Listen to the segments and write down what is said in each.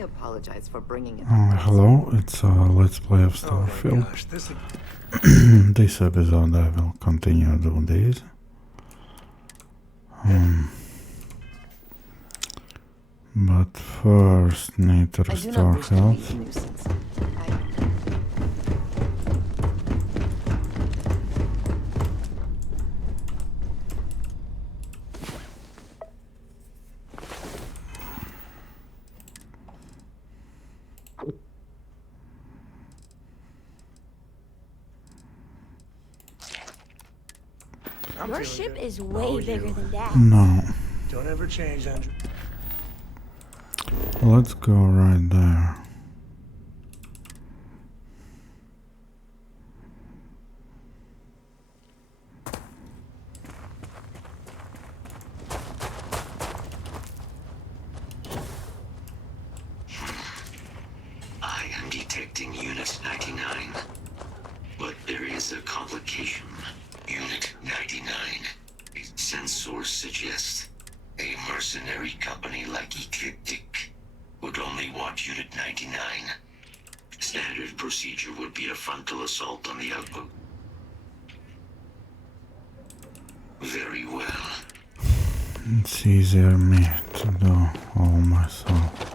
apologize for bringing it. Hello, it's Let's Play of Starfield. Oh gosh, this This episode I will continue doing this. But first need to restore health. Your ship is way bigger than that. No, don't ever change, Andrew. let's go right there. I am detecting Unit 99. But there is a complication. Unit 99. Its sensors suggest a mercenary company like Ecliptic would only want Unit 99. Standard procedure would be a frontal assault on the outpost. Very well. It's easier me to do all myself.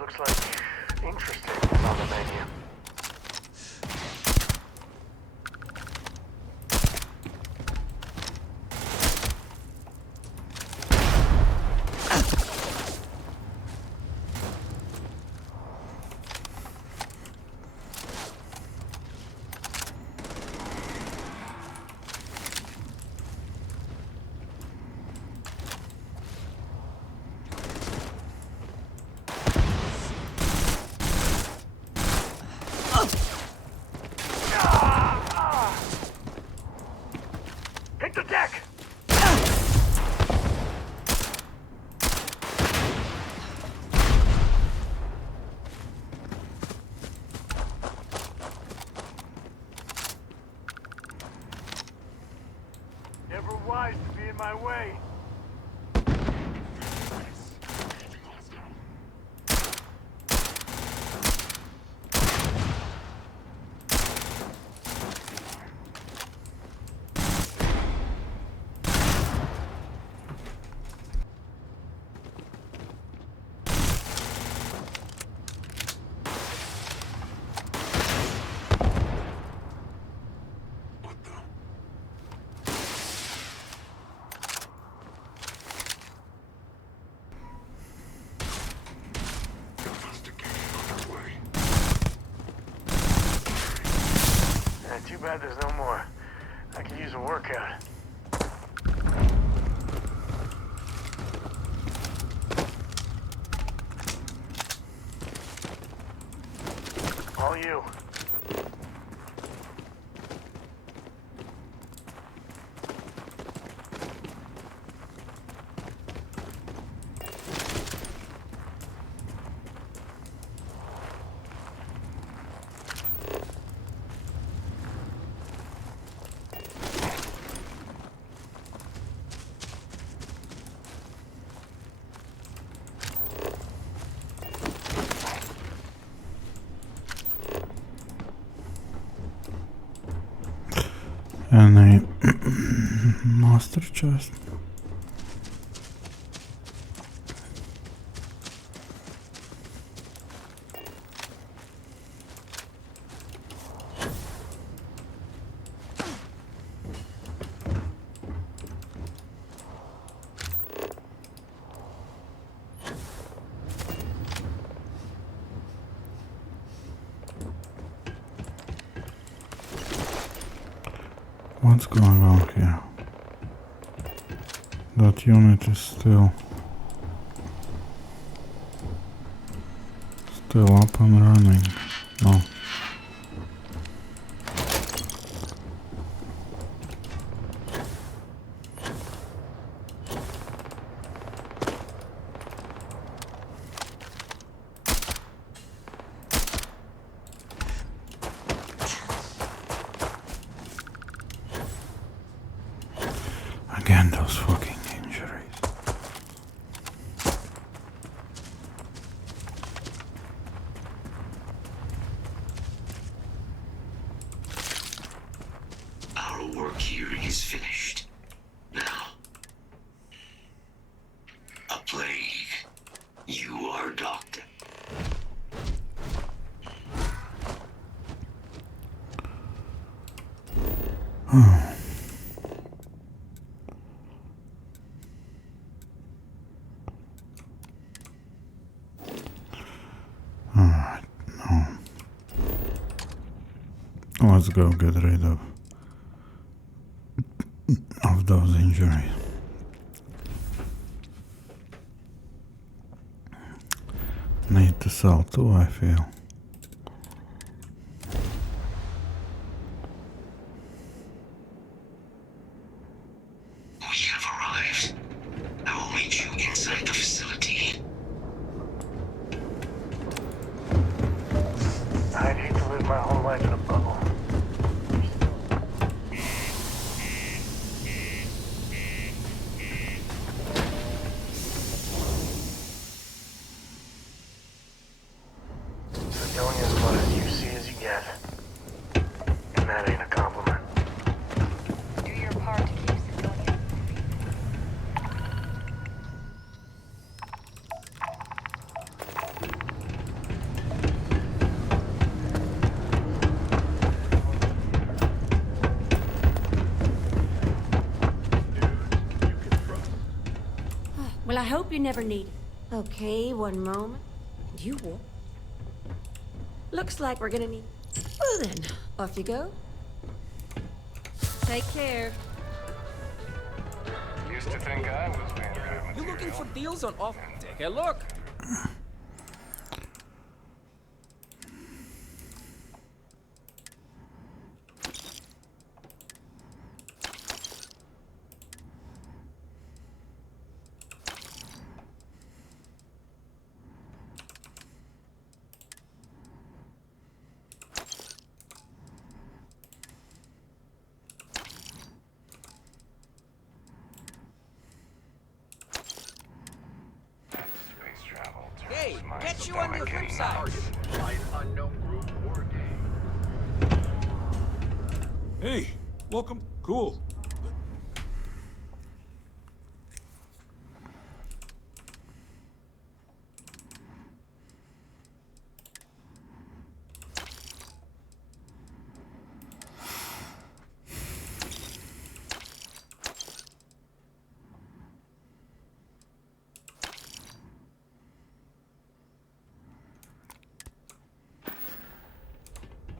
Looks like interesting is on the menu. Hit the deck! Never wise to be in my way. Too bad there's no more. I could use a workout. All you. And a master chest. What's going on here? That unit is still up and running. No. Again, those fucking injuries. Our work here is finished. Now, a plague. You are doctor. Alright, no. Let's go get rid of those injuries. Need to sell too, I feel. We have arrived. I will meet you inside the facility. I'd hate to live my whole life in a bubble. Civilians want as you see as you get. And that ain't a compliment. Do your part to keep civilians. Well, I hope you never need it. Okay, one moment. You will. Looks like we're gonna need... Well then, off you go. Take care. Used to think I was being You looking for deals on off? Take a look. space travel. Hey, turns my get you on the stomach flip in side. Hey, welcome. Cool.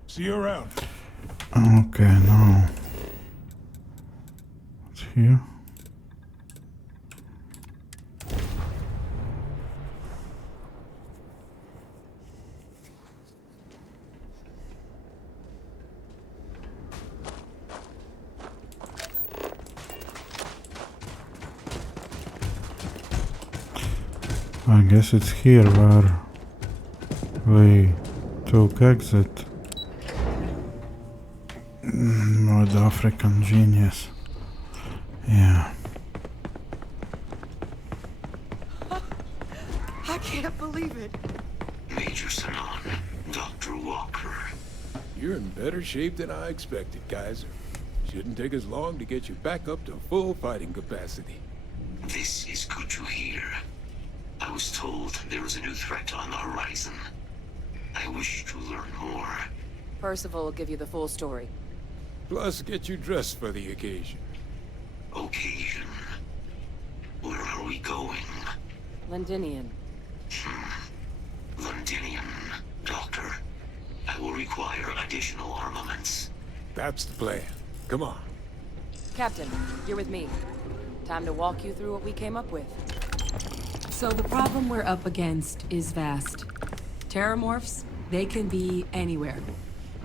See you around. Okay, now. What's here? I guess it's here where we took exit. North African genius. Yeah. I can't believe it. Major Sanon, Dr. Walker. You're in better shape than I expected, Kaiser. Shouldn't take us long to get you back up to full fighting capacity. This is good to hear. I was told there was a new threat on the horizon. I wish to learn more. Percival will give you the full story. Plus, get you dressed for the occasion. Occasion. Where are we going? Londinian. Londinian, Doctor. I will require additional armaments. That's the plan. Come on. Captain, you're with me. Time to walk you through what we came up with. So the problem we're up against is vast. Terramorphs, they can be anywhere.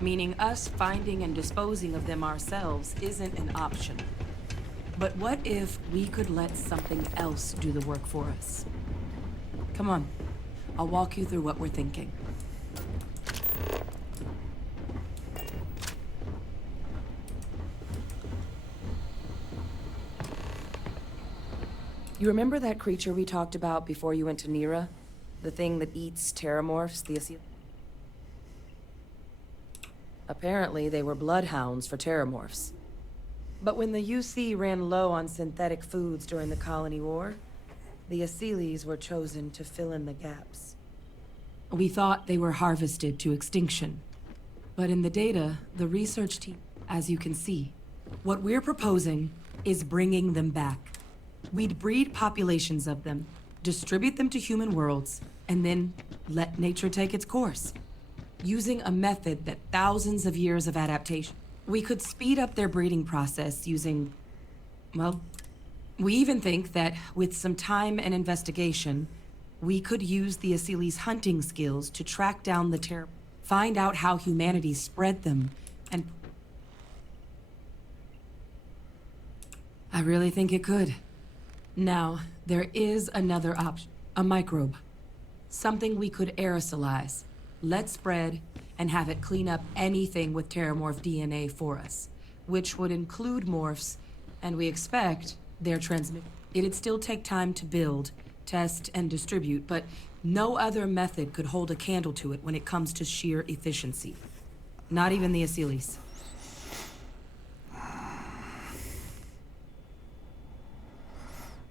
Meaning us finding and disposing of them ourselves isn't an option. But what if we could let something else do the work for us? Come on, I'll walk you through what we're thinking. You remember that creature we talked about before you went to Nira? The thing that eats terramorphs, the Aceles? Apparently, they were bloodhounds for terramorphs. But when the UC ran low on synthetic foods during the Colony War, the Aceles were chosen to fill in the gaps. We thought they were harvested to extinction. But in the data, the research team, as you can see, what we're proposing is bringing them back. We'd breed populations of them, distribute them to human worlds, and then let nature take its course. Using a method that thousands of years of adaptation. We could speed up their breeding process using, well, we even think that with some time and investigation, we could use the Aceles' hunting skills to track down the find out how humanity spread them, and I really think it could. Now, there is another option. A microbe. Something we could aerosolize, let spread, and have it clean up anything with terramorph DNA for us, which would include morphs, and we expect their transmit. It'd still take time to build, test, and distribute, but no other method could hold a candle to it when it comes to sheer efficiency. Not even the Aceles.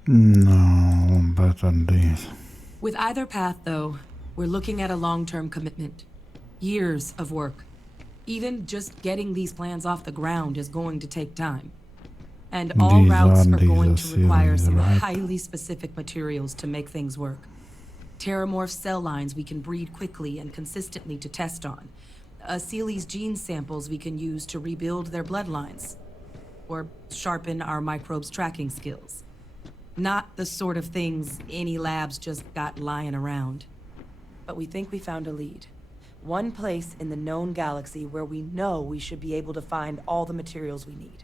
No, better this. With either path, though, we're looking at a long-term commitment. Years of work. Even just getting these plans off the ground is going to take time. And all routes are going to require some highly specific materials to make things work. Terramorph cell lines we can breed quickly and consistently to test on. Aceles gene samples we can use to rebuild their bloodlines. Or sharpen our microbes' tracking skills. Not the sort of things any labs just got lying around. But we think we found a lead. One place in the known galaxy where we know we should be able to find all the materials we need.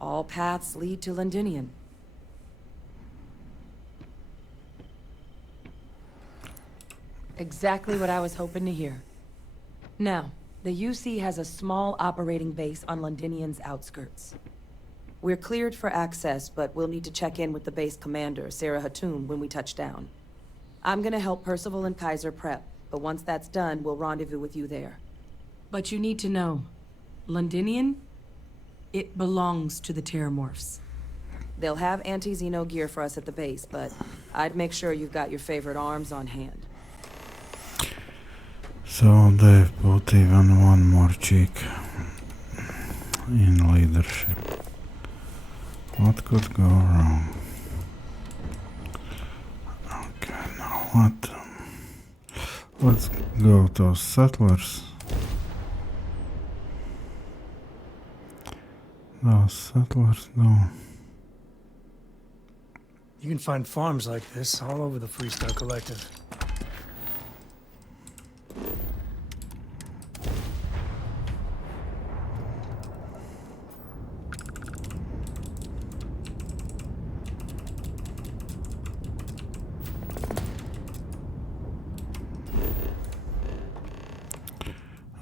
All paths lead to Londinian. Exactly what I was hoping to hear. Now, the UC has a small operating base on Londinian's outskirts. We're cleared for access, but we'll need to check in with the base commander, Sarah Hatoum, when we touch down. I'm gonna help Percival and Kaiser prep, but once that's done, we'll rendezvous with you there. But you need to know, Londinian, it belongs to the Terramorphs. They'll have anti-Xeno gear for us at the base, but I'd make sure you've got your favorite arms on hand. So they've put even one more chick in leadership. What could go wrong? Okay, now what? Let's go to settlers. Those settlers, though. You can find farms like this all over the Freestar Collective.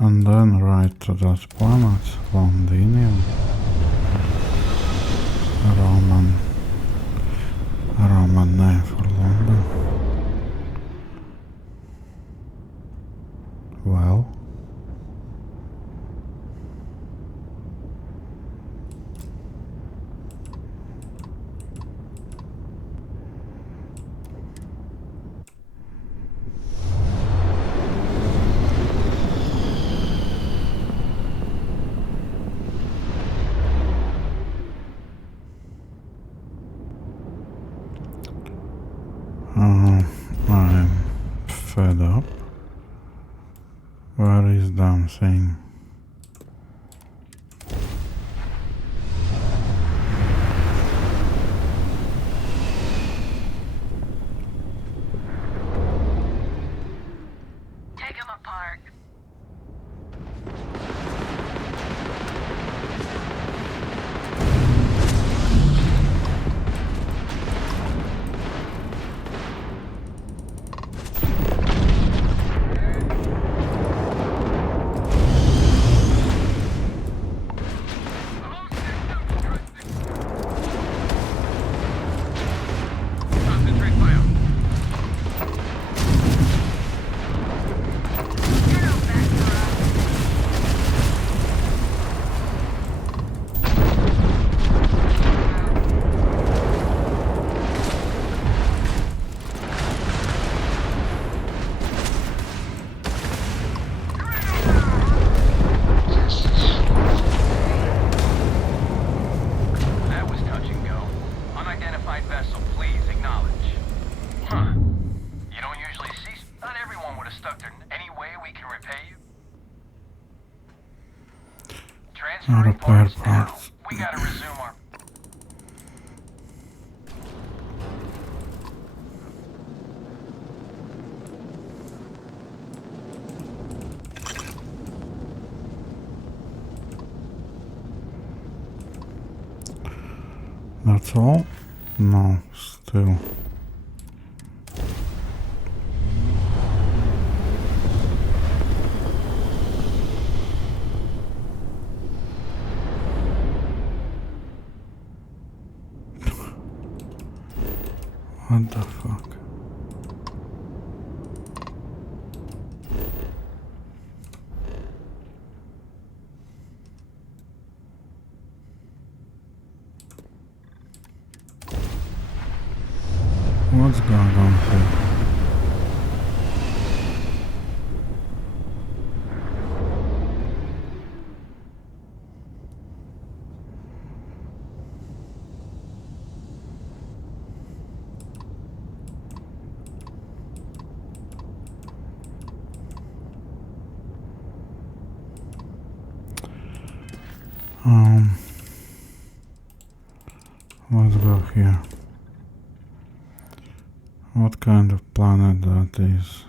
And then right to that planet, Londinium. Roman name for London. Well. I'm fed up. Where is damn thing? Repair parts. We gotta resume our... That's all? No, still. What the fuck? What's going on here? Let's go here. What kind of planet that is?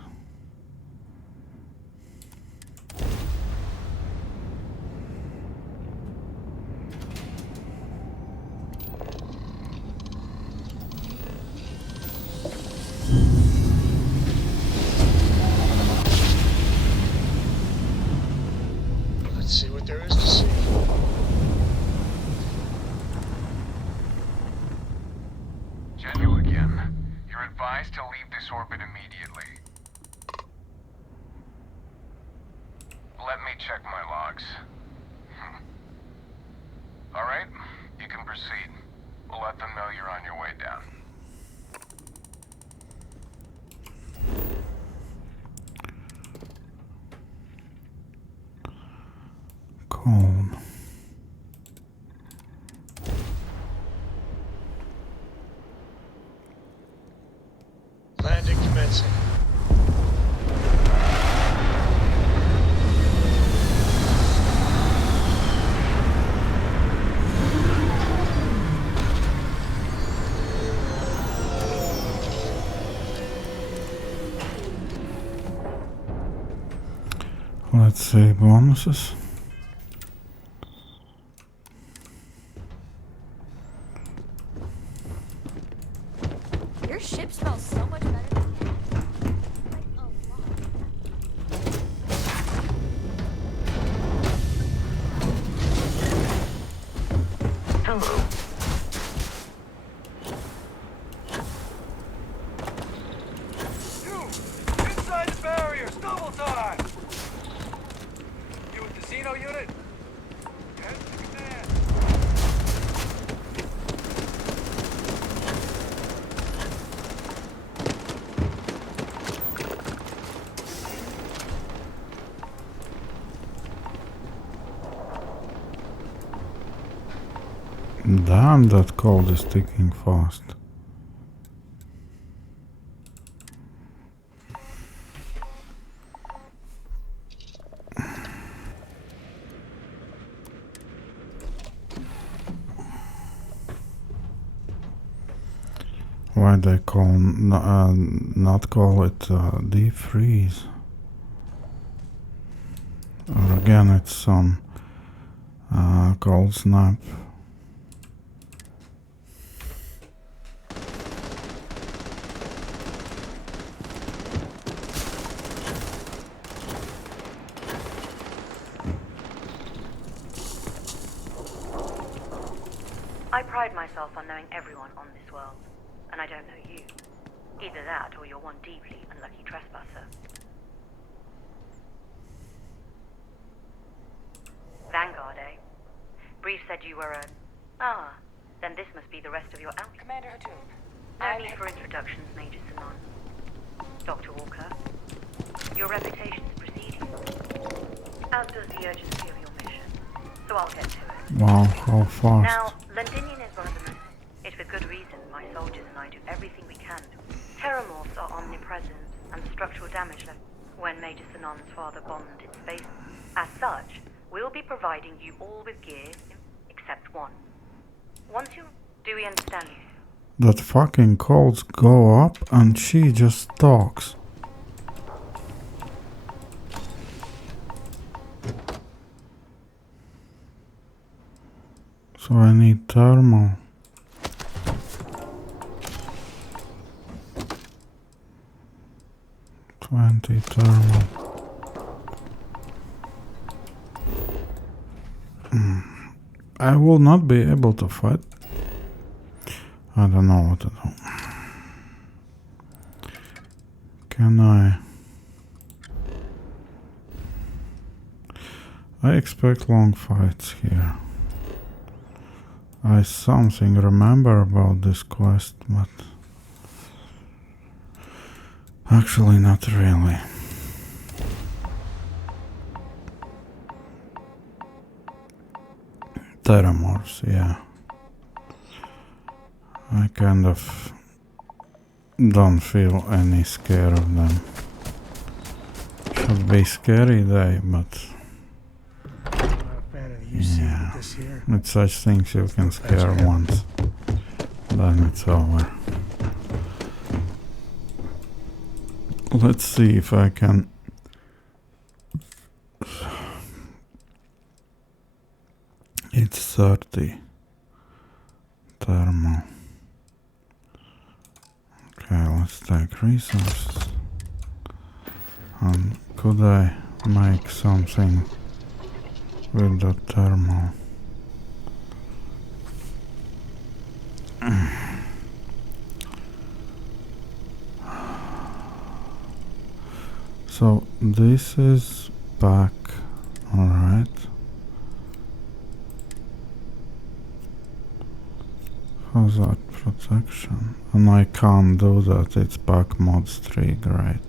Let's see what there is to see. Genu again. You're advised to leave this orbit immediately. Let me check my logs. Alright, you can proceed. We'll let them know you're on your way down. Cold. Landing commencing. Let's see bonuses. Your ship smells so much better than Hello. You! Inside the barriers! Double time! You a casino unit? Head to command. Damn, that cold is ticking fast. Why they not call it deep freeze? Or again, it's some cold snap. I pride myself on knowing everyone on this world, and I don't know you. Either that, or you're one deeply unlucky trespasser. Vanguard, eh? Brief said you were a... Ah, then this must be the rest of your outfit. Commander Hatoum. No need for introductions, Major Sanon. Dr. Walker, your reputation's preceding you, as does the urgency of your mission. So I'll get to it. Wow, how fast. Now, Londinian is one of the most... It's with good reason my soldiers and I do everything we can. Terramorphs are omnipresent, and the structural damage left when Major Sanon's father bombed its space. As such, We'll be providing you all with gear, except one. Once you... Do we understand you? That fucking calls go up and she just talks. So I need thermal. $20 thermal. I will not be able to fight. I don't know what to do. Can I expect long fights here. I something remember about this quest, but actually not really. Terramorphs, yeah. I kind of don't feel any scare of them. Should be scary day, but yeah, it's such things you can scare once, then it's over. Let's see if I can it's 30 thermal. Okay, let's take resources. And could I make something with the thermal? So this is back, alright. Hazard protection. And I can't do that, it's back mods 3, great.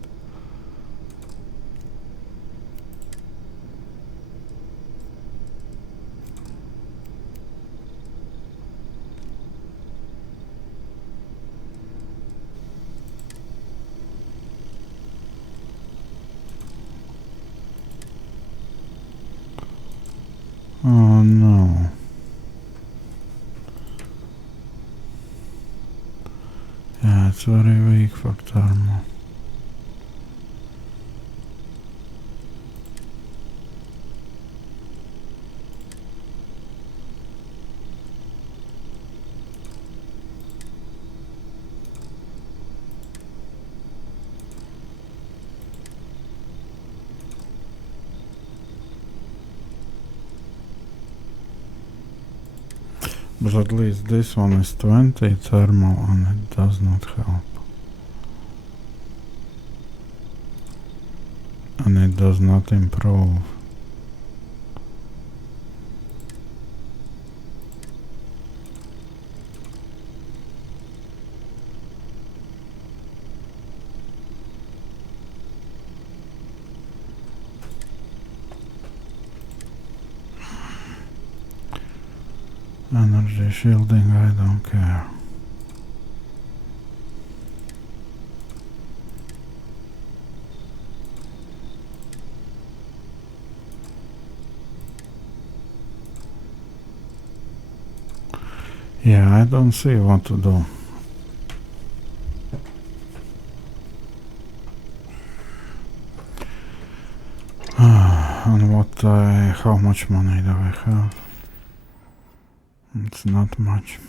Oh no. Yeah, it's very weak for thermal. But at least this one is 20 thermal and it does not help. And it does not improve. Energy shielding, I don't care. Yeah, I don't see what to do. And how much money do I have? It's not much.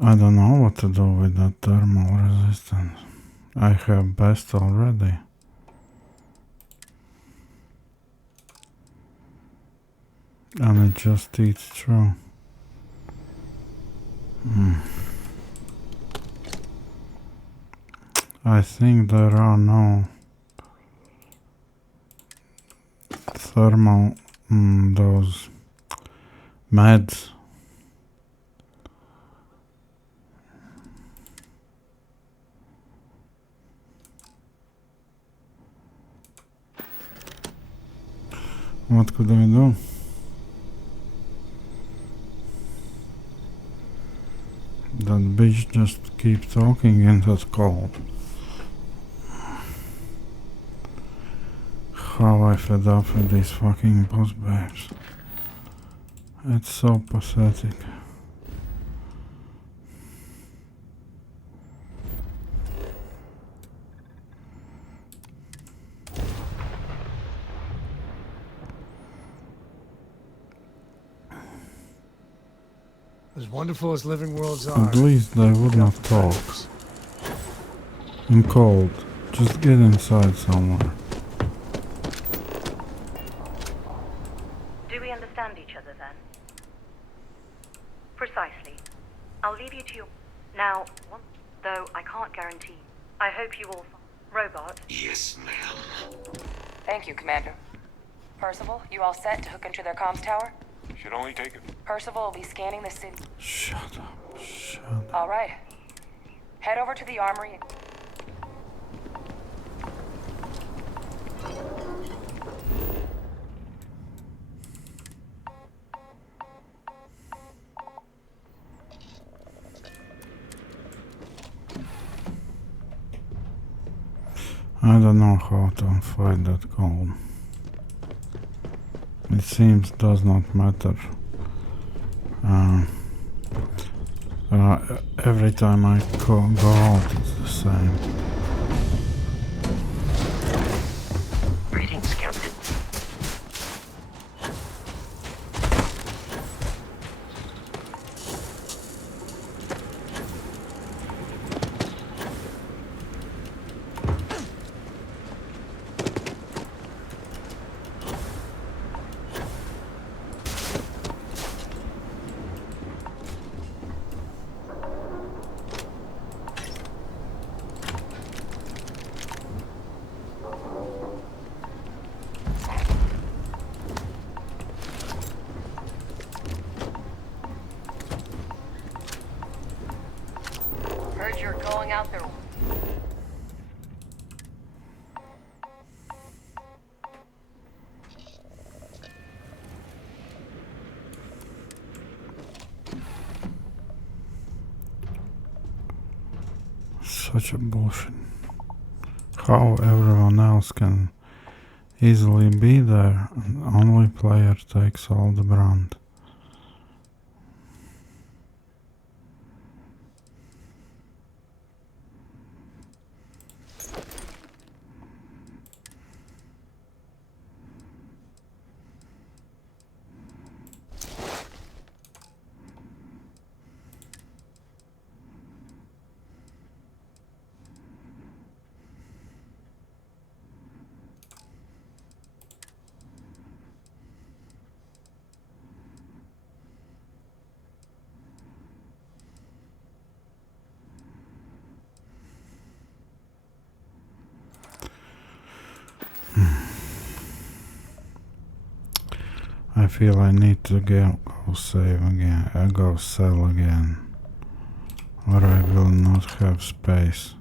I don't know what to do with that thermal resistance. I have best already. And it just eats through. I think there are no thermal those meds. What could I do? bitch just keep talking in that cold. How I fed up with these fucking boss babes. It's so pathetic. As wonderful as living worlds are. At least they would not talk. In cold. Just get inside somewhere. Do we understand each other then? Precisely. I'll leave you to your... Now, though I can't guarantee. I hope you all... Robot? Yes, ma'am. Thank you, Commander. Percival, you all set to hook into their comms tower? Should only take it. Percival will be scanning the city. Shut up. Shut up. All right. Head over to the armory. I don't know how to fight that goal. It seems does not matter. Every time I go out, it's the same. Greetings, Captain. Heard you're going out there. Such a bullshit. How everyone else can easily be there and only player takes all the brunt. I feel I need to go save again, go sell again, or I will not have space.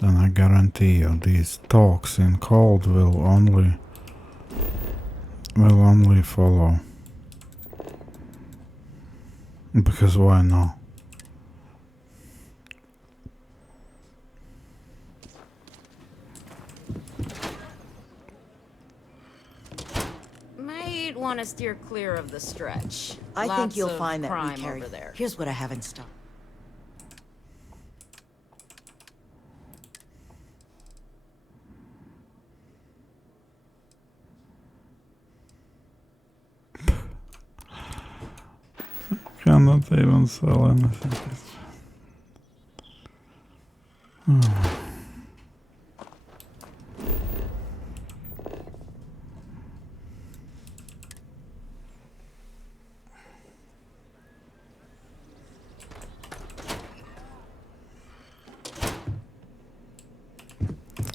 Then I guarantee you these talks in cold will only follow. Because why not? Might want to steer clear of the stretch. I think you'll Lots of find that we crime carry. over there. Here's what I have in stock. Cannot even sell anything.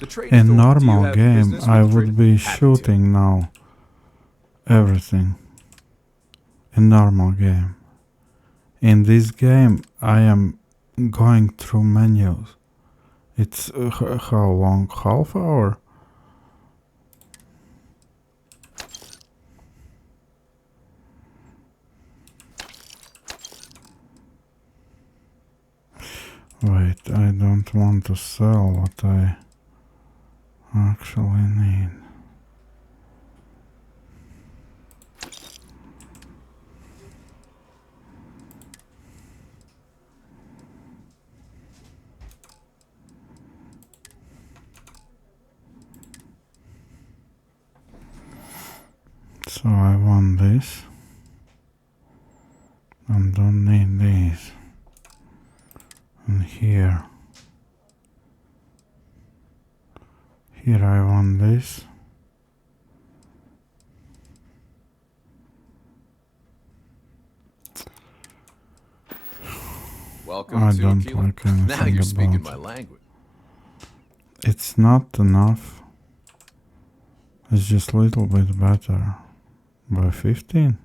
trader In thought, "Do you normal have game, business I with the would trader?" be Happy to. shooting now. Everything. In normal game. In this game, I am going through menus. It's how long? Half hour? Wait, I don't want to sell what I actually need. So I want this. And don't need these. And here. Here I want this. Welcome I to don't Aquila. like anything Now you're speaking my about it. language. It's not enough. It's just a little bit better. By 15?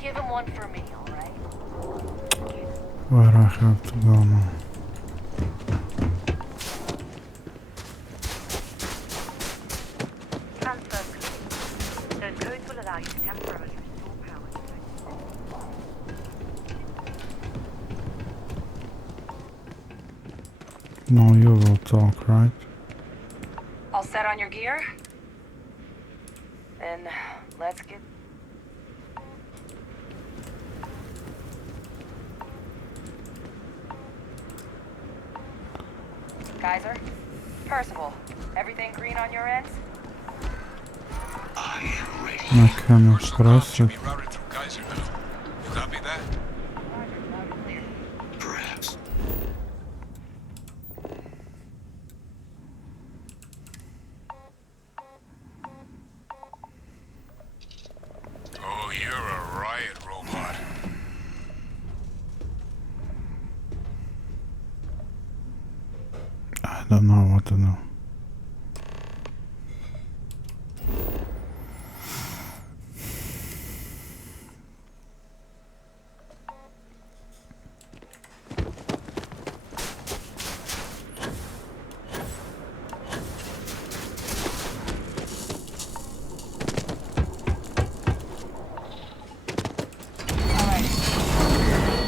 Give him one for me, alright? Where I have to go now? Transfer complete. Those codes will allow you to temporarily restore power to it. No, you will talk, right? All set on your gear? Then let's get... Kaiser? Percival, everything green on your ends? I am ready. I cannot First press should it. be routed through Kaiser now. You copy that? Perhaps. Oh, you're a riot robot. I don't know what to do.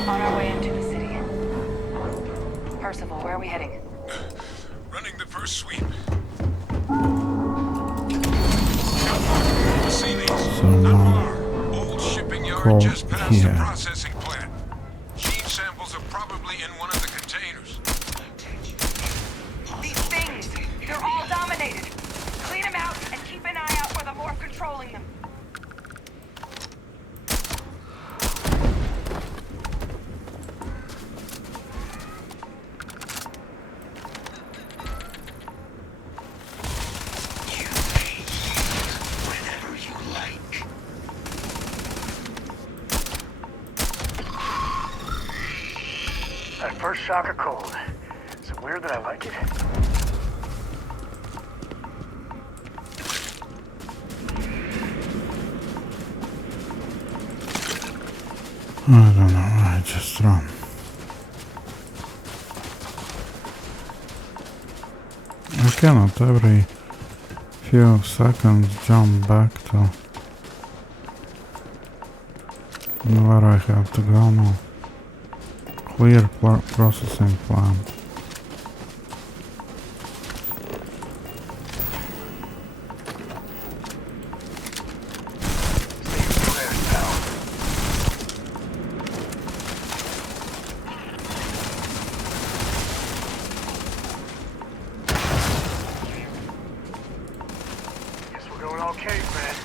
On our way into the city. Percival, where are we heading? Running the first sweep. Aceles, So not now, far. Old shipping yard call just past the here. processing plant. Gene samples are probably in one of the containers. These things, they're all dominated. Clean them out and keep an eye out for the morph controlling them. You may yield whenever you like. That first shock of cold. Some weird that I like it? I don't know, I just run. I cannot every few seconds jump back to where I have to go now. Clear processing plant. Guess we're going all caveman.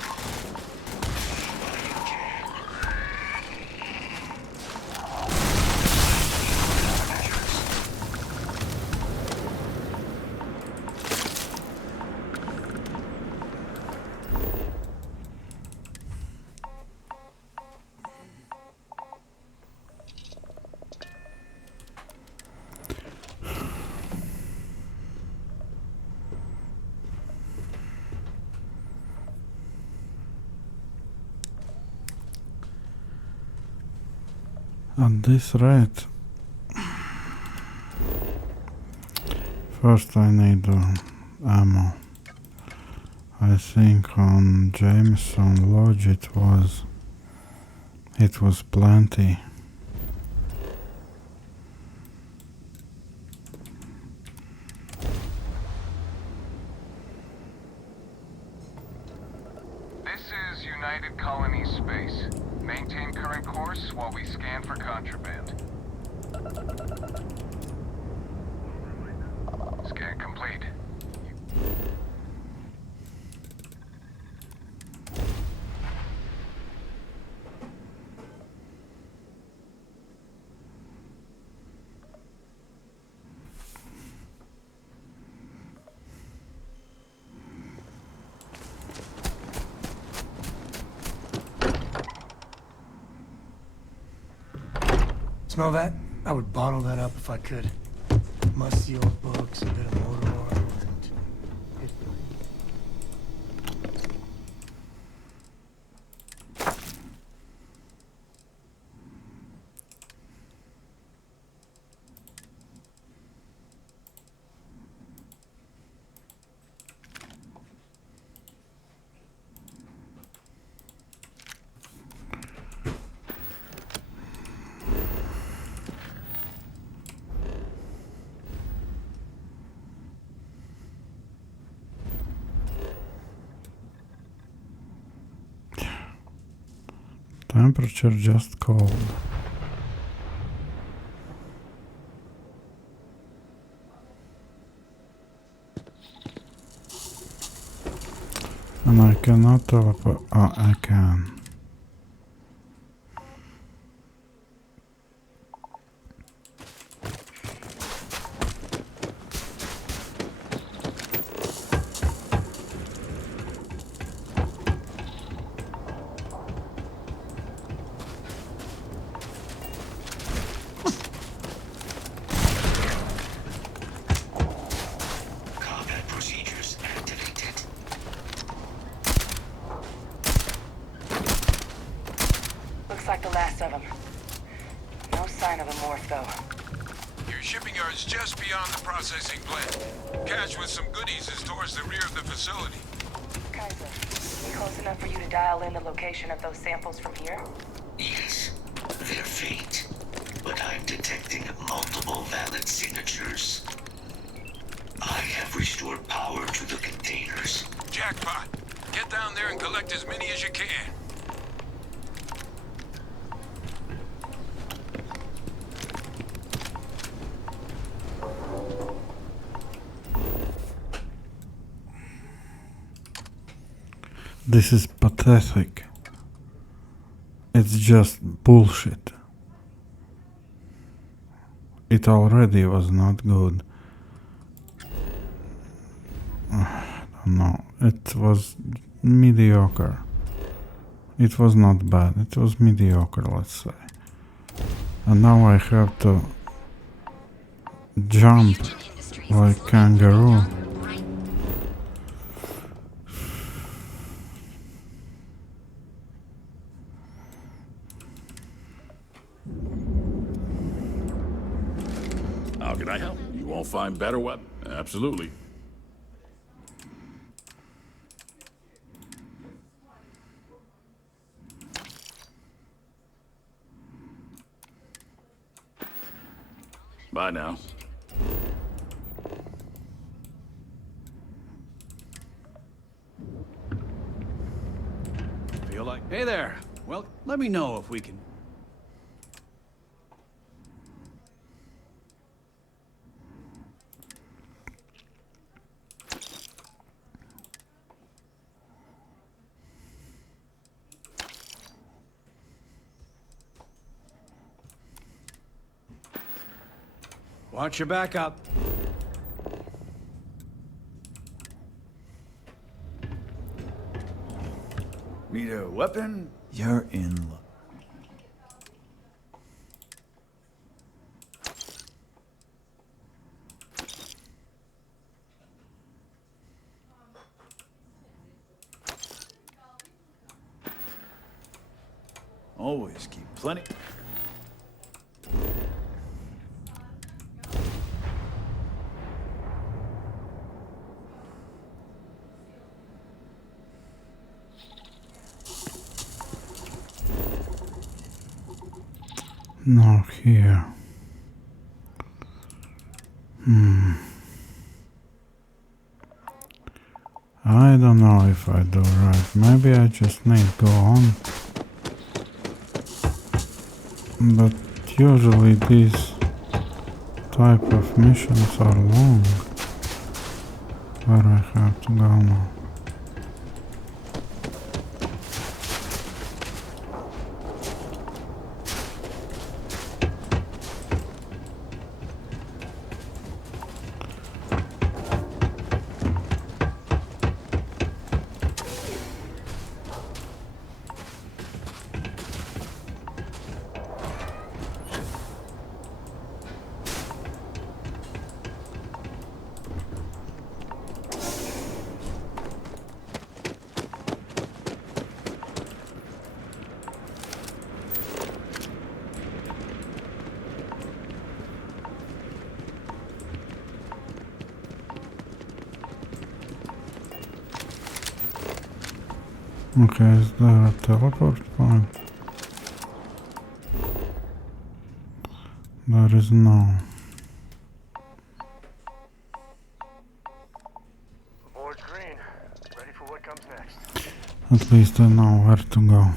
At this rate, first I need ammo. I think on Jameson Lodge it was plenty. This is United Colony space. Maintain current course while we scan for contraband. Scan complete. Smell that? I would bottle that up if I could. Musty old books, a bit of motor oil, and history. Temperature just cold. And I cannot teleport. Oh, I can. Like the last of them. No sign of a morph, though. Your shipping yard's just beyond the processing plant. Cache with some goodies is towards the rear of the facility. Kaiser, we close enough for you to dial in the location of those samples from here? Yes, they're faint, but I'm detecting multiple valid signatures. I have restored power to the containers. Jackpot! Get down there and collect as many as you can. This is pathetic. It's just bullshit. It already was not good. No, it was mediocre. It was not bad, it was mediocre, let's say. And now I have to jump like kangaroo. How can I help? You won't find better weapon. Absolutely. Bye now. Feel like... Hey there. Well, let me know if we can... Watch your back up. Need a weapon? You're in luck. Always keep plenty. No, here. I don't know if I do right. Maybe I just need to go on. But usually these type of missions are long. Where I have to go now. Okay, is there a teleport point? There is no. Board green. Ready for what comes next. At least I know where to go.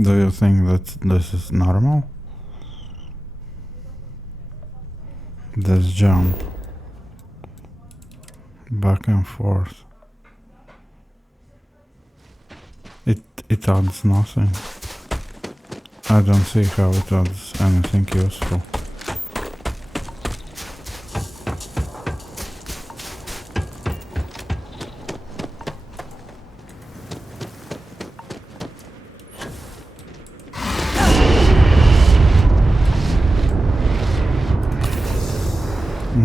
Do you think that this is normal? This jump. back and forth. It adds nothing. I don't see how it adds anything useful.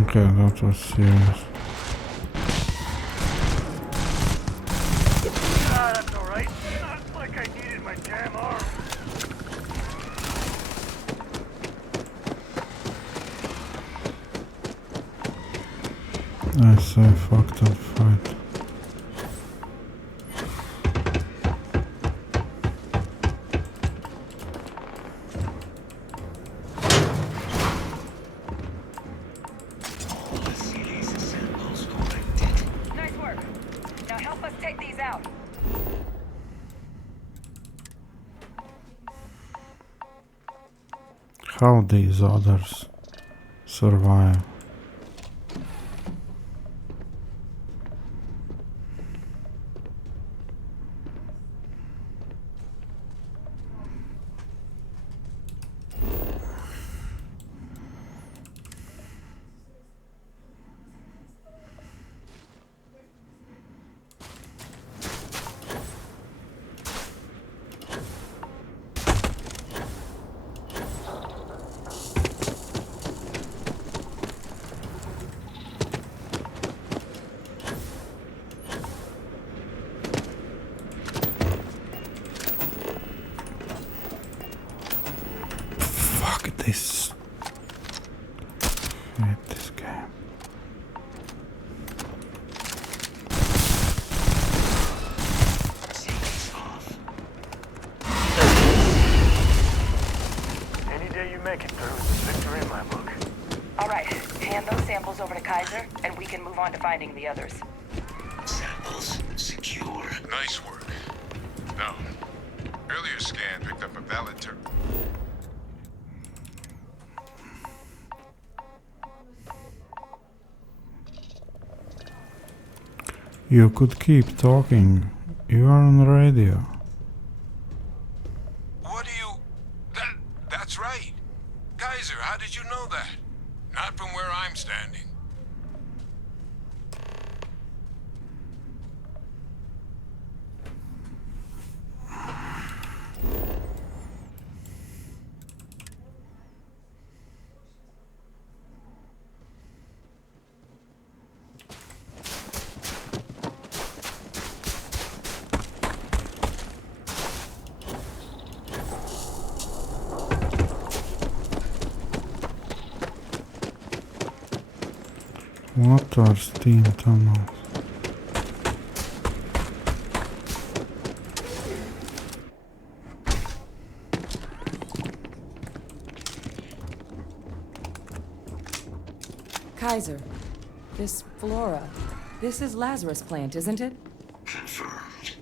Okay, that was serious. That's alright. Not like I needed my damn arm. I say fuck that fight. Nice work. Now help us take these out. How these others survive? Fuck this. Hate this game. Any day you make it through is a victory in my book. All right, hand those samples over to Kaiser, and we can move on to finding the others. Samples secure. Nice work. Now, earlier scan picked up a valid term. You could keep talking. You are on the radio. What do you... That's right. Kaiser, how did you know that? Not from where I'm standing. What are steam tunnels? Kaiser, this flora, this is Lazarus plant, isn't it? Confirmed.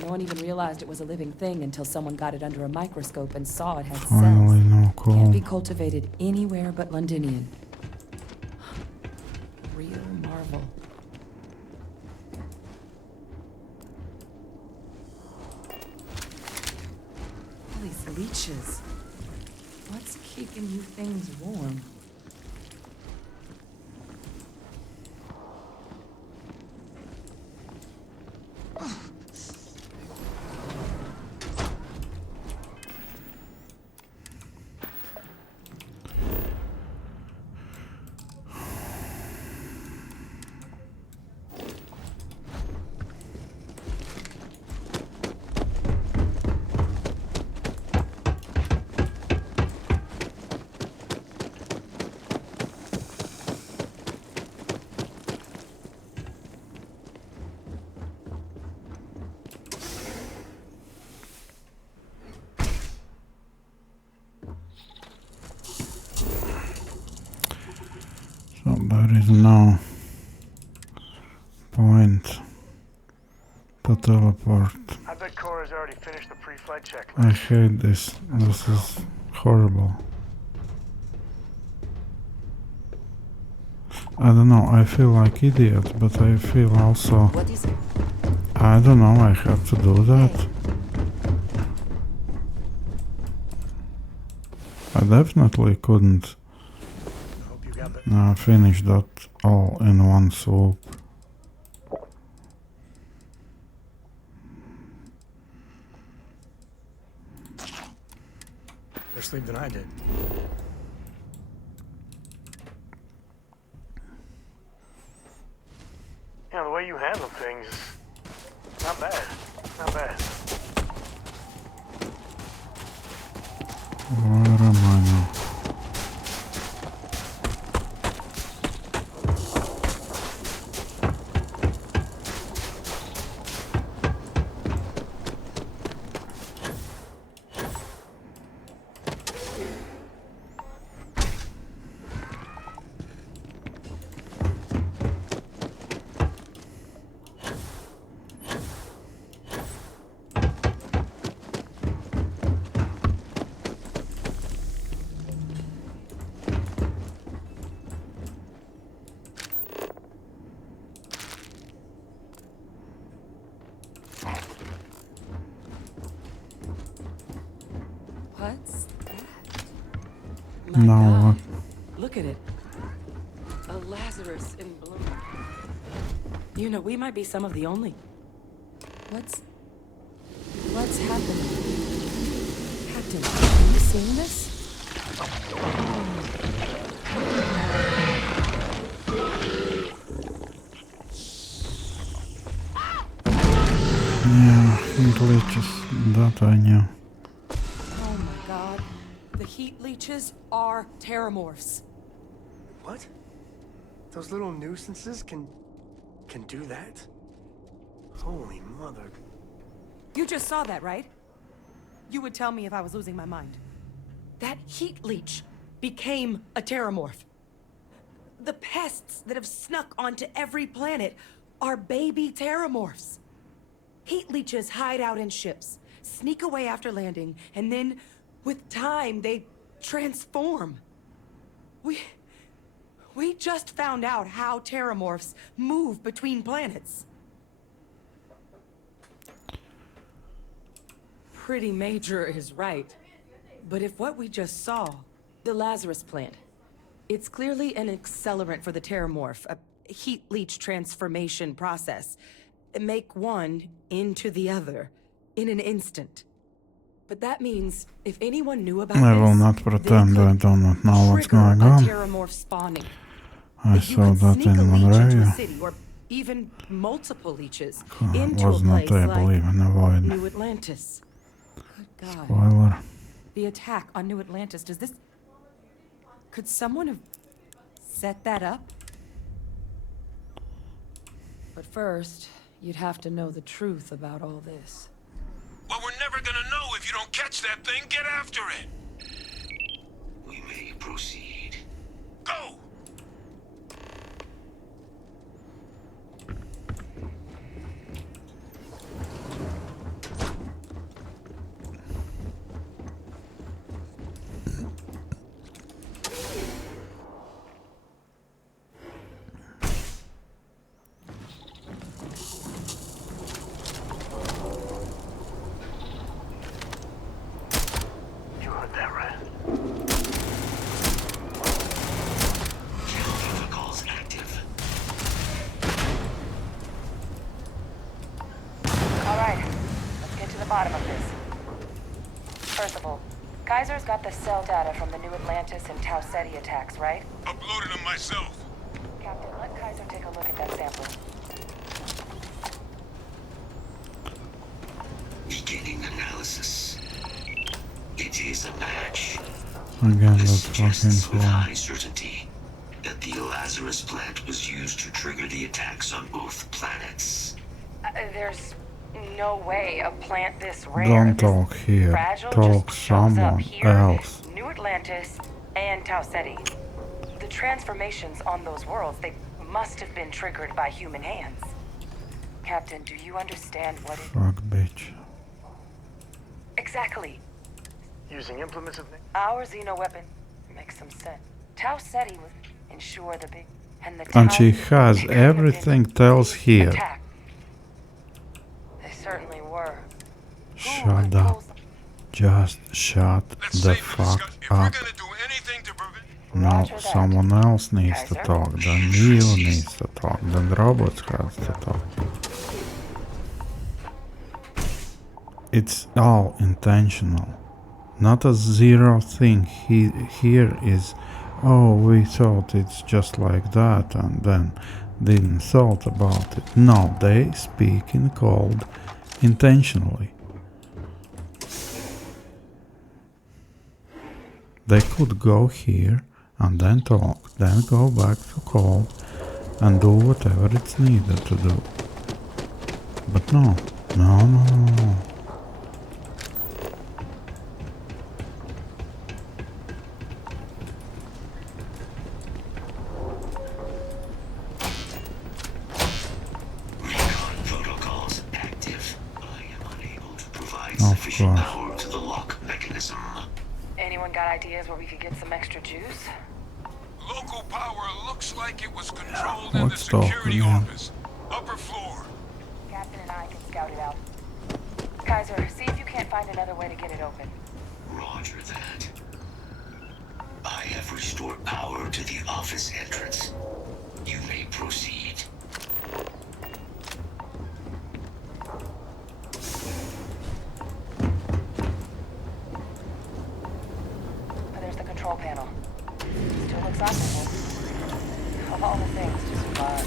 No one even realized it was a living thing until someone got it under a microscope and saw it had Finally, cells. no cool. Can't be cultivated anywhere but Londinian. Real marvel. All these leeches. What's keeping you things warm? So there is no point to teleport. I bet Cora's already finished the pre-flight checklist. I hate this. This is horrible. I don't know, I feel like idiot, but I feel also... What is it? I don't know, I have to do that. I definitely couldn't finish that all in one swoop. Better sleep than I did. Yeah, the way you handle things, not bad. Not bad. Where am I now? What's that? Now Look at it. A Lazarus in bloom. You know, we might be some of the only... What's happening? Captain, are you seeing this? Yeah, glitches, that I knew. Oh my god. The heat leeches are terramorphs. What? Those little nuisances can do that? Holy mother. You just saw that, right? You would tell me if I was losing my mind. That heat leech became a terramorph. The pests that have snuck onto every planet are baby terramorphs. Heat leeches hide out in ships, sneak away after landing, and then, with time, they transform. We just found out how terramorphs move between planets. Pretty Major is right. But if what we just saw, the Lazarus plant, it's clearly an accelerant for the terramorph, a heat leech transformation process. Make one into the other in an instant. But that means if anyone knew about I will this, not pretend I do not know what's going a on. terramorph spawning. I saw that Sneak in a leech into a Monrovia. city, or even multiple leeches I into was a not place able like even avoid. New Atlantis. Good God. Spoiler. The attack on New Atlantis, does this... Could someone have set that up? But first, you'd have to know the truth about all this. Well, we're never gonna know if you don't catch that thing. Get after it. We may proceed. Go! You heard that right. Protocols active. All right, let's get to the bottom of this. First of all, Kaiser's got the cell data from the New Atlantis and Tau Ceti attacks, right? Uploaded them myself. Captain, let Kaiser take a look at that sample. Beginning analysis. It is a match. Again, This that's fucking suggests with slow. high certainty that the Lazarus plant was used to trigger the attacks on both planets. There's no way a plant this rare, Don't this talk here. fragile, Talk just shows up someone here, else. New Atlantis and Tau Ceti. The transformations on those worlds, they must have been triggered by human hands. Captain, do you understand what it... Fuck, bitch. Exactly. Using implements of... Our Xeno weapon makes some sense. Tau Ceti would ensure the big And she has everything tells here. They certainly were. Shut up. Just shut the fuck up. No, someone else needs to talk. Then you needs to talk. Then robots has to talk. It's all intentional. Not a zero thing. Here is, oh, we thought it's just like that and then didn't thought about it. No, they speak in code intentionally. They could go here and then talk, then go back to code and do whatever it's needed to do. But no, no, no, no, no. Of course. To the lock mechanism. Anyone got ideas where we could get some extra juice? Local power looks like it was controlled in the security office. Upper floor. Captain and I can scout it out. Kaiser, see if you can't find another way to get it open. Roger that. I have restored power to the office entrance. You may proceed. There's the control panel. Still looks operable. Of all the things to survive.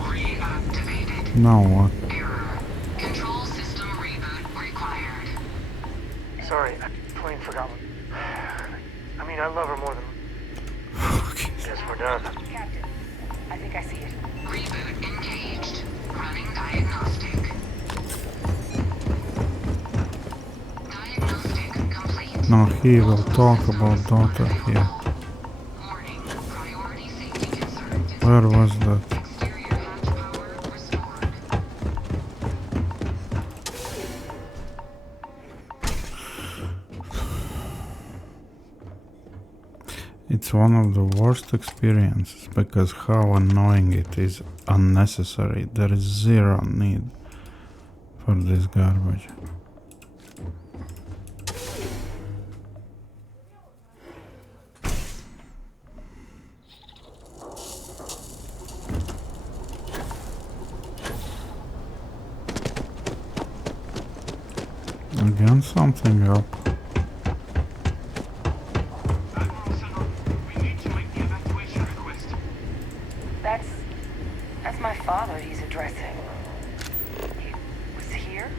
Reactivated. Now what? Error. Control system reboot required. Sorry, I plain forgot. I mean, I love her more than... Guess we're done. Captain, I think I see it. Reboot engaged. Running diagnostic. Diagnostic complete. Now he will talk about daughter here. Warning. Priority safety concern. Where was that? Exterior hatch power restored. It's one of the worst experiences because how annoying it is unnecessary. There is zero need for this garbage. Again something up. That's my father he's addressing. He was here?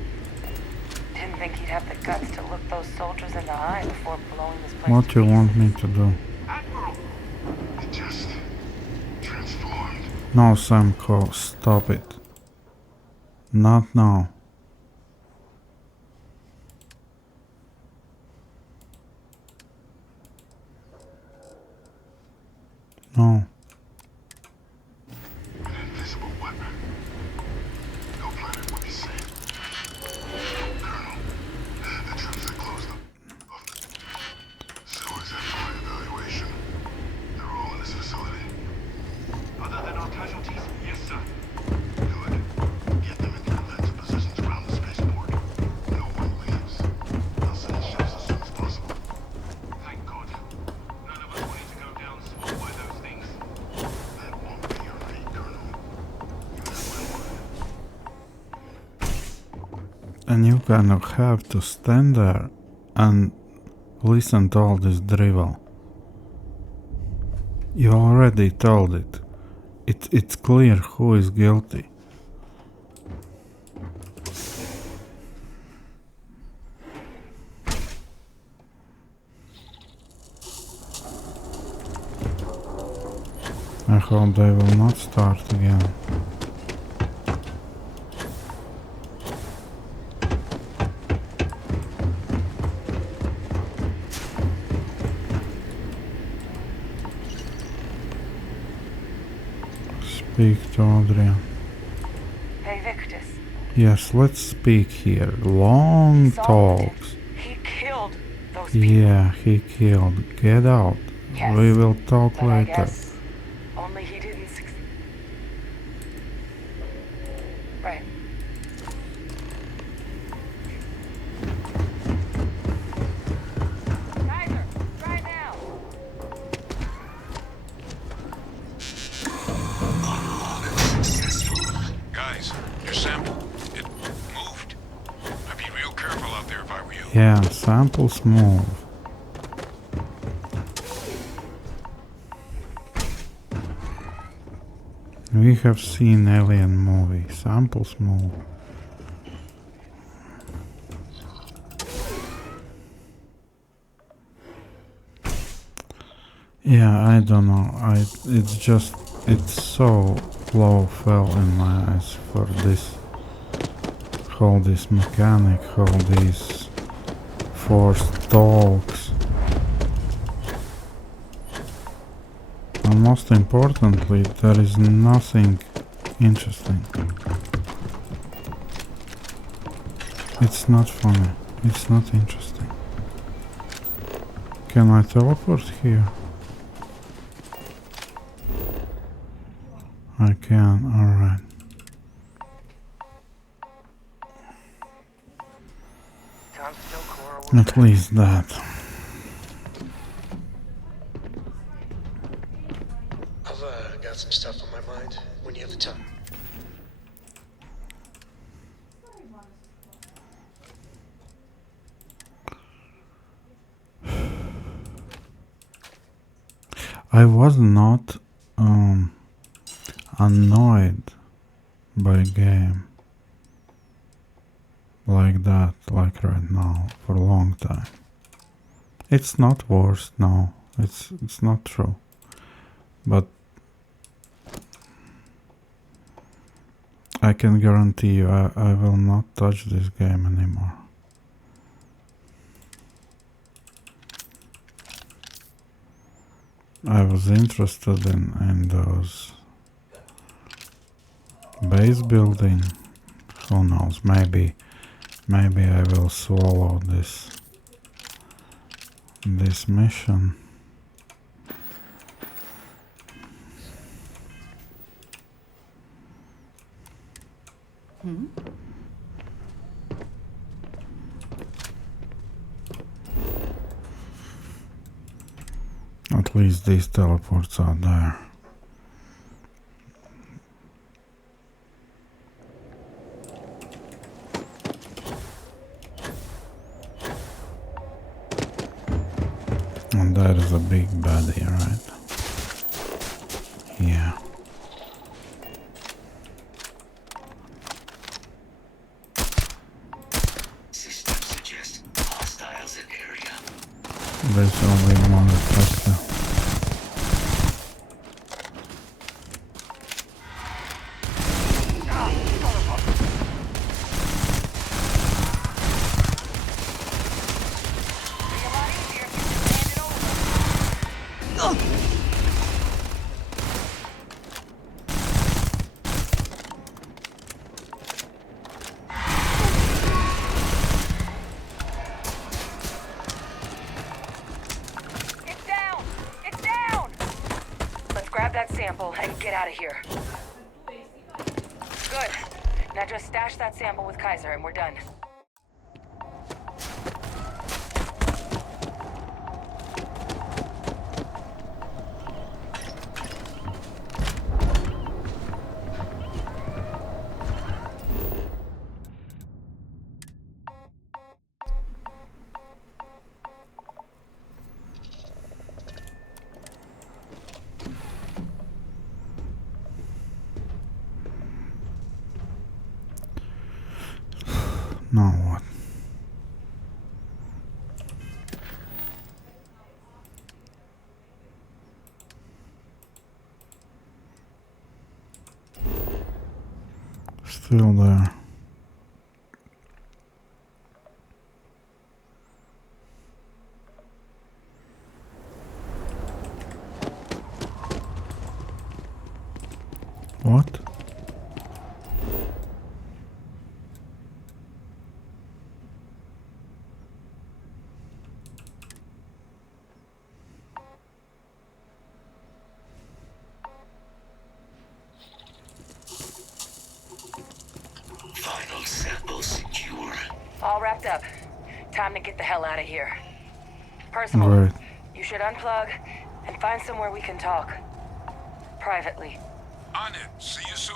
Didn't think he'd have the guts to look those soldiers in the eye before blowing this place. What you want me to do? It just transformed. No, Samco, stop it. Not now. No. An invisible weapon. No planet would be safe. Colonel, the troops that closed the sewers after my evaluation. They're all in this facility. Other than our casualties? Yes, sir. Good. Get them in defensive positions around the spaceport. No one leaves. I'll send ships as soon as possible. Thank God. None of us wanted to go down swallowed by those things. That won't be your fate, Colonel. You have my word. And you kind of have to stand there and listen to all this drivel. You already told it. It's clear who is guilty. I hope they will not start again. Speak to Adrian. Hey, Victus. Yes, let's speak here. Long talks. He killed those people. Yeah, he killed. Get out. Yes, We will talk but I later. guess careful out there if I were you. Yeah, samples move. We have seen alien movie. Samples move. Yeah, I don't know. It's so low fell in my eyes for this whole this mechanic, whole these forced talks. And most importantly, there is nothing interesting. It's not funny. It's not interesting. Can I teleport here? I can, alright. At least that. I've got some stuff on my mind when you have the time. I was not annoyed by a game like that, like right now, for a long time. It's not worse, no, it's not true. But I can guarantee you I will not touch this game anymore. I was interested in those base building. Who knows, maybe I will swallow this mission. At least these teleports are there. And that is a big baddie, right? Yeah. System suggests hostiles in area. There's only one reflector. That sample and get out of here. Good. Now just stash that sample with Kaiser and we're done. Now what? Still there. What? Final sample secure. All wrapped up. Time to get the hell out of here. Percival, Right. you should unplug and find somewhere we can talk. Privately. On it. See you soon.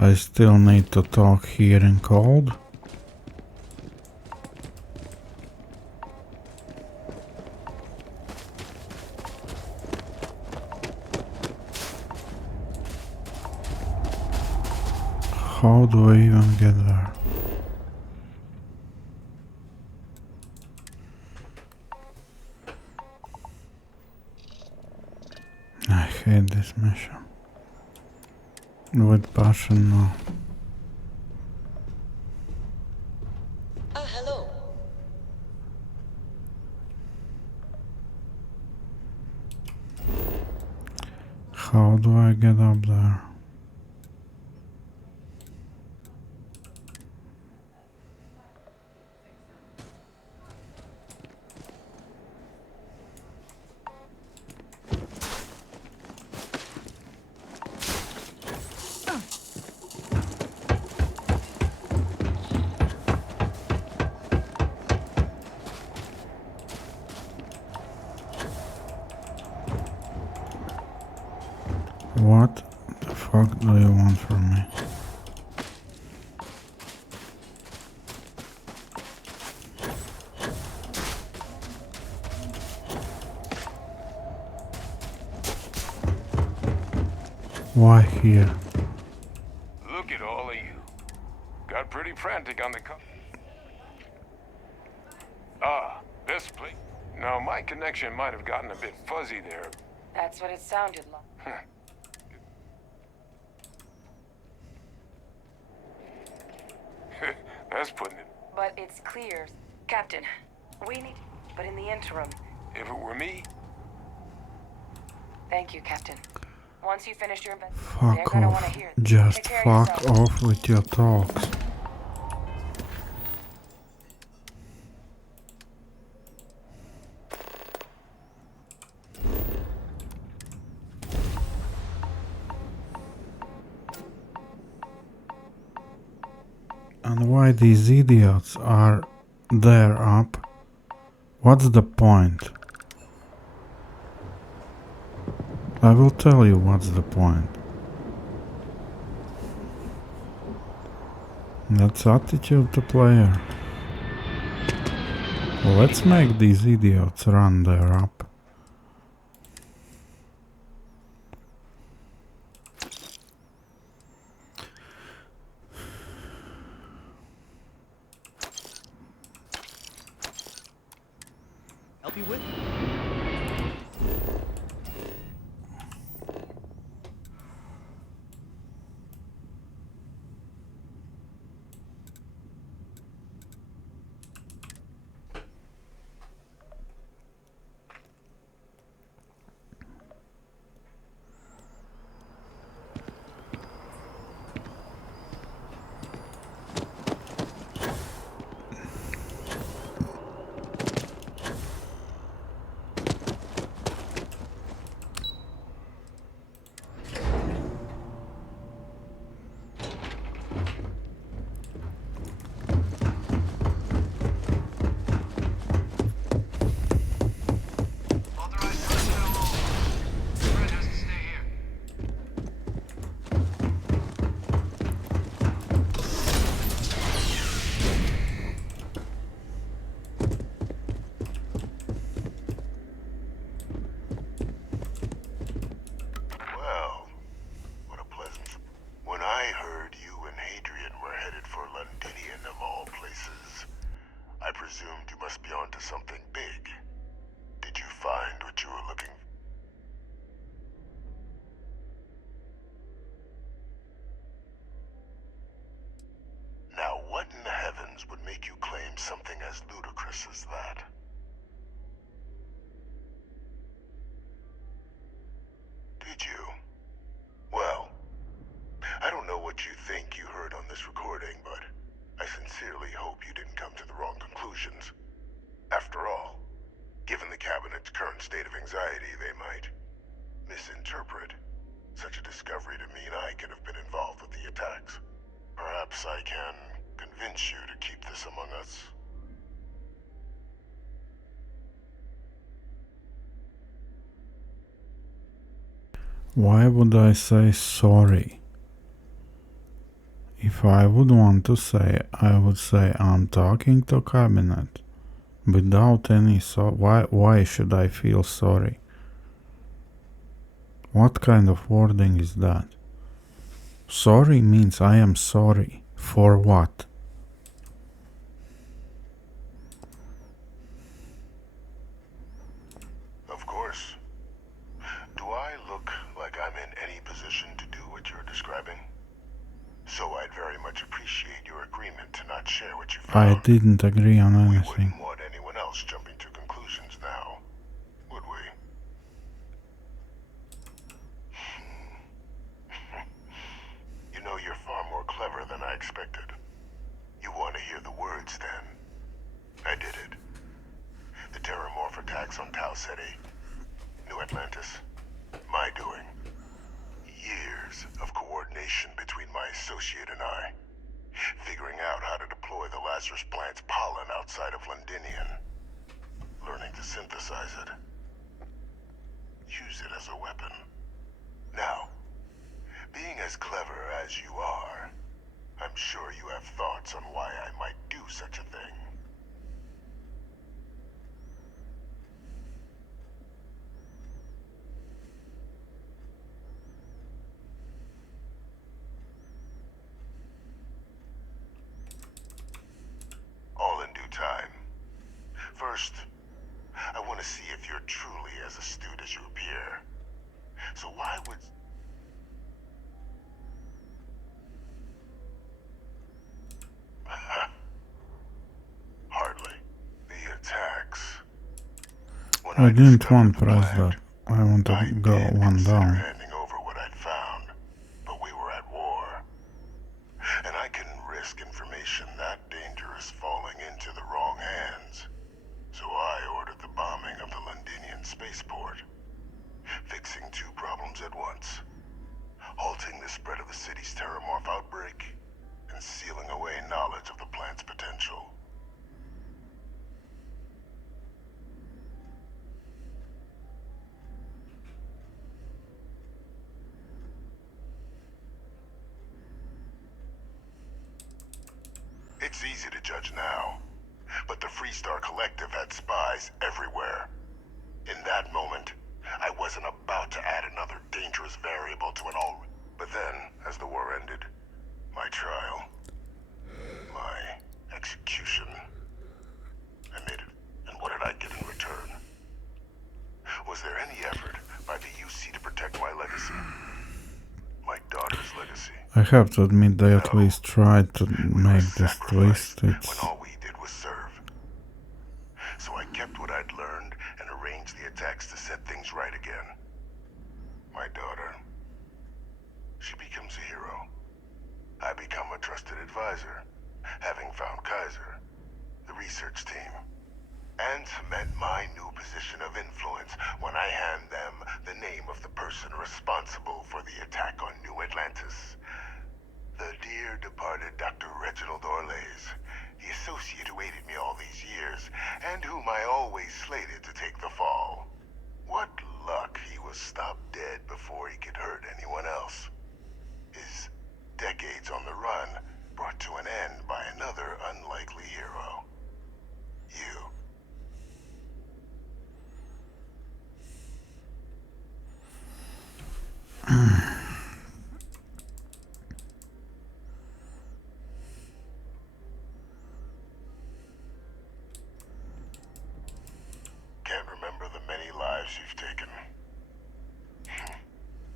I still need to talk here in cold. How do I even get there? I hate this mission. With passion now. Hello. How do I get up there? What the fuck do you want from me? Why here? Look at all of you. Got pretty frantic on the this place. No, my connection might have gotten a bit fuzzy there. That's what it sounded like. That's putting it. But it's clear. Captain, we need... But in the interim... If it were me... Thank you, Captain. Once you finish your investigation, they're Fuck gonna want to off. hear it. Just Take care of fuck yourself. off with your talks. And why these idiots are there up? What's the point? I will tell you what's the point. That's attitude to player. Let's make these idiots run there up. Help you with? Would make you claim something as ludicrous as that? Did you? Well, I don't know what you think you heard on this recording, but I sincerely hope you didn't come to the wrong conclusions. After all, given the Cabinet's current state of anxiety, they might misinterpret such a discovery to mean I could have been involved with the attacks. Perhaps I can convince you to keep this among us. Why would I say sorry? If I would want to say, I would say I'm talking to cabinet. Without any why should I feel sorry? What kind of wording is that? Sorry means I am sorry. For what? Of course. Do I look like I'm in any position to do what you're describing? So I'd very much appreciate your agreement to not share what you found. I didn't agree on anything. We wouldn't want anyone else jumping to conclusions now, would we? You know, you're far more clever than I expected. You want to hear the words, then? I did it. The Terramorph attacks on Tau Ceti, New Atlantis, my doing. Years of coordination between my associate and I, figuring out how to deploy the Lazarus plant's pollen outside of Londinian, learning to synthesize it, use it as a weapon. Now, being as clever as you are, I'm sure you have thoughts on why I might do such a thing. All in due time. First, I want to see if you're truly as astute as you appear. So why would... Hardly. The attacks. I didn't want to press that. I want to go one down. Handing over what I'd found, but we were at war. And I couldn't risk information that dangerous falling into the wrong hands. So I ordered the bombing of the Londinian spaceport, fixing two problems at once. Halting the spread of the city's Terramorph outbreak, and sealing away knowledge of the plant's potential. It's easy to judge now, but the Freestar Collective had spies everywhere. In that moment, I wasn't about to add another dangerous variable to an all... But then, as the war ended, my trial, my execution, I made it. And what did I get in return? Was there any effort by the UC to protect my legacy? My daughter's legacy? I have to admit they at least tried to make this twist. It's... When all we did was serve. So I kept what I'd learned and arranged the attacks to set things right again. My daughter, she becomes a hero. I become a trusted advisor, having found Kaiser, the research team, and cement my new position of influence when I hand them the name of the person responsible for the attack on New Atlantis. The dear departed Dr. Reginald Orles, the associate who aided me all these years, and whom I always slated to take the fall. What luck he was stopped dead before he could hurt anyone else. His decades on the run brought to an end by another unlikely hero. You. Can't remember the many lives you've taken.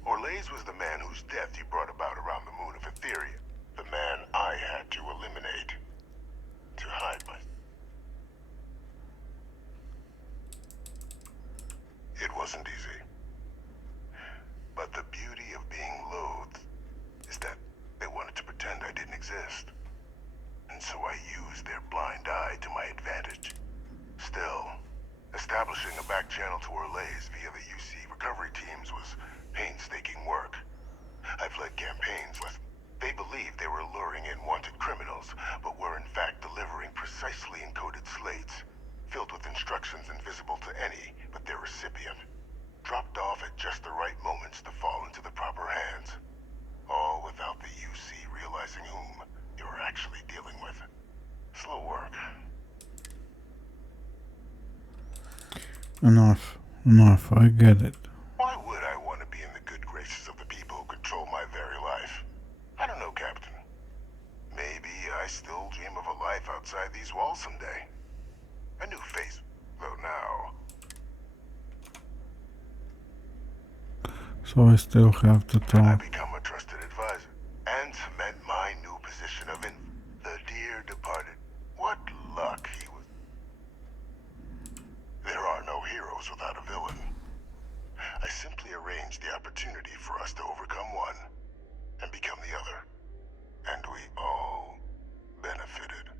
Orles was the man whose death you brought about around the moon of Etheria. The man I had to eliminate. To hide my... It wasn't easy. But the beauty of being loathed is that they wanted to pretend I didn't exist. And so I used their blind eye to my advantage. Still, establishing a back channel to Orles via the UC recovery teams was painstaking work. I've led campaigns with... They believed they were luring in wanted criminals, but were in fact delivering precisely encoded slates, filled with instructions invisible to any but their recipient, dropped off at just the right moments to fall into the proper hands. All without the UC realizing whom you're actually dealing with. Slow work. Enough, I get it. Why would I want to be in the good graces of the people who control my very life? I don't know, Captain. Maybe I still dream of a life outside these walls someday. A new face, though now. So I still have to I talk. become a trusted advisor and cement my new position of the dear departed. What luck he was. There are no heroes without a villain. I simply arranged the opportunity for us to overcome one and become the other. And we all benefited.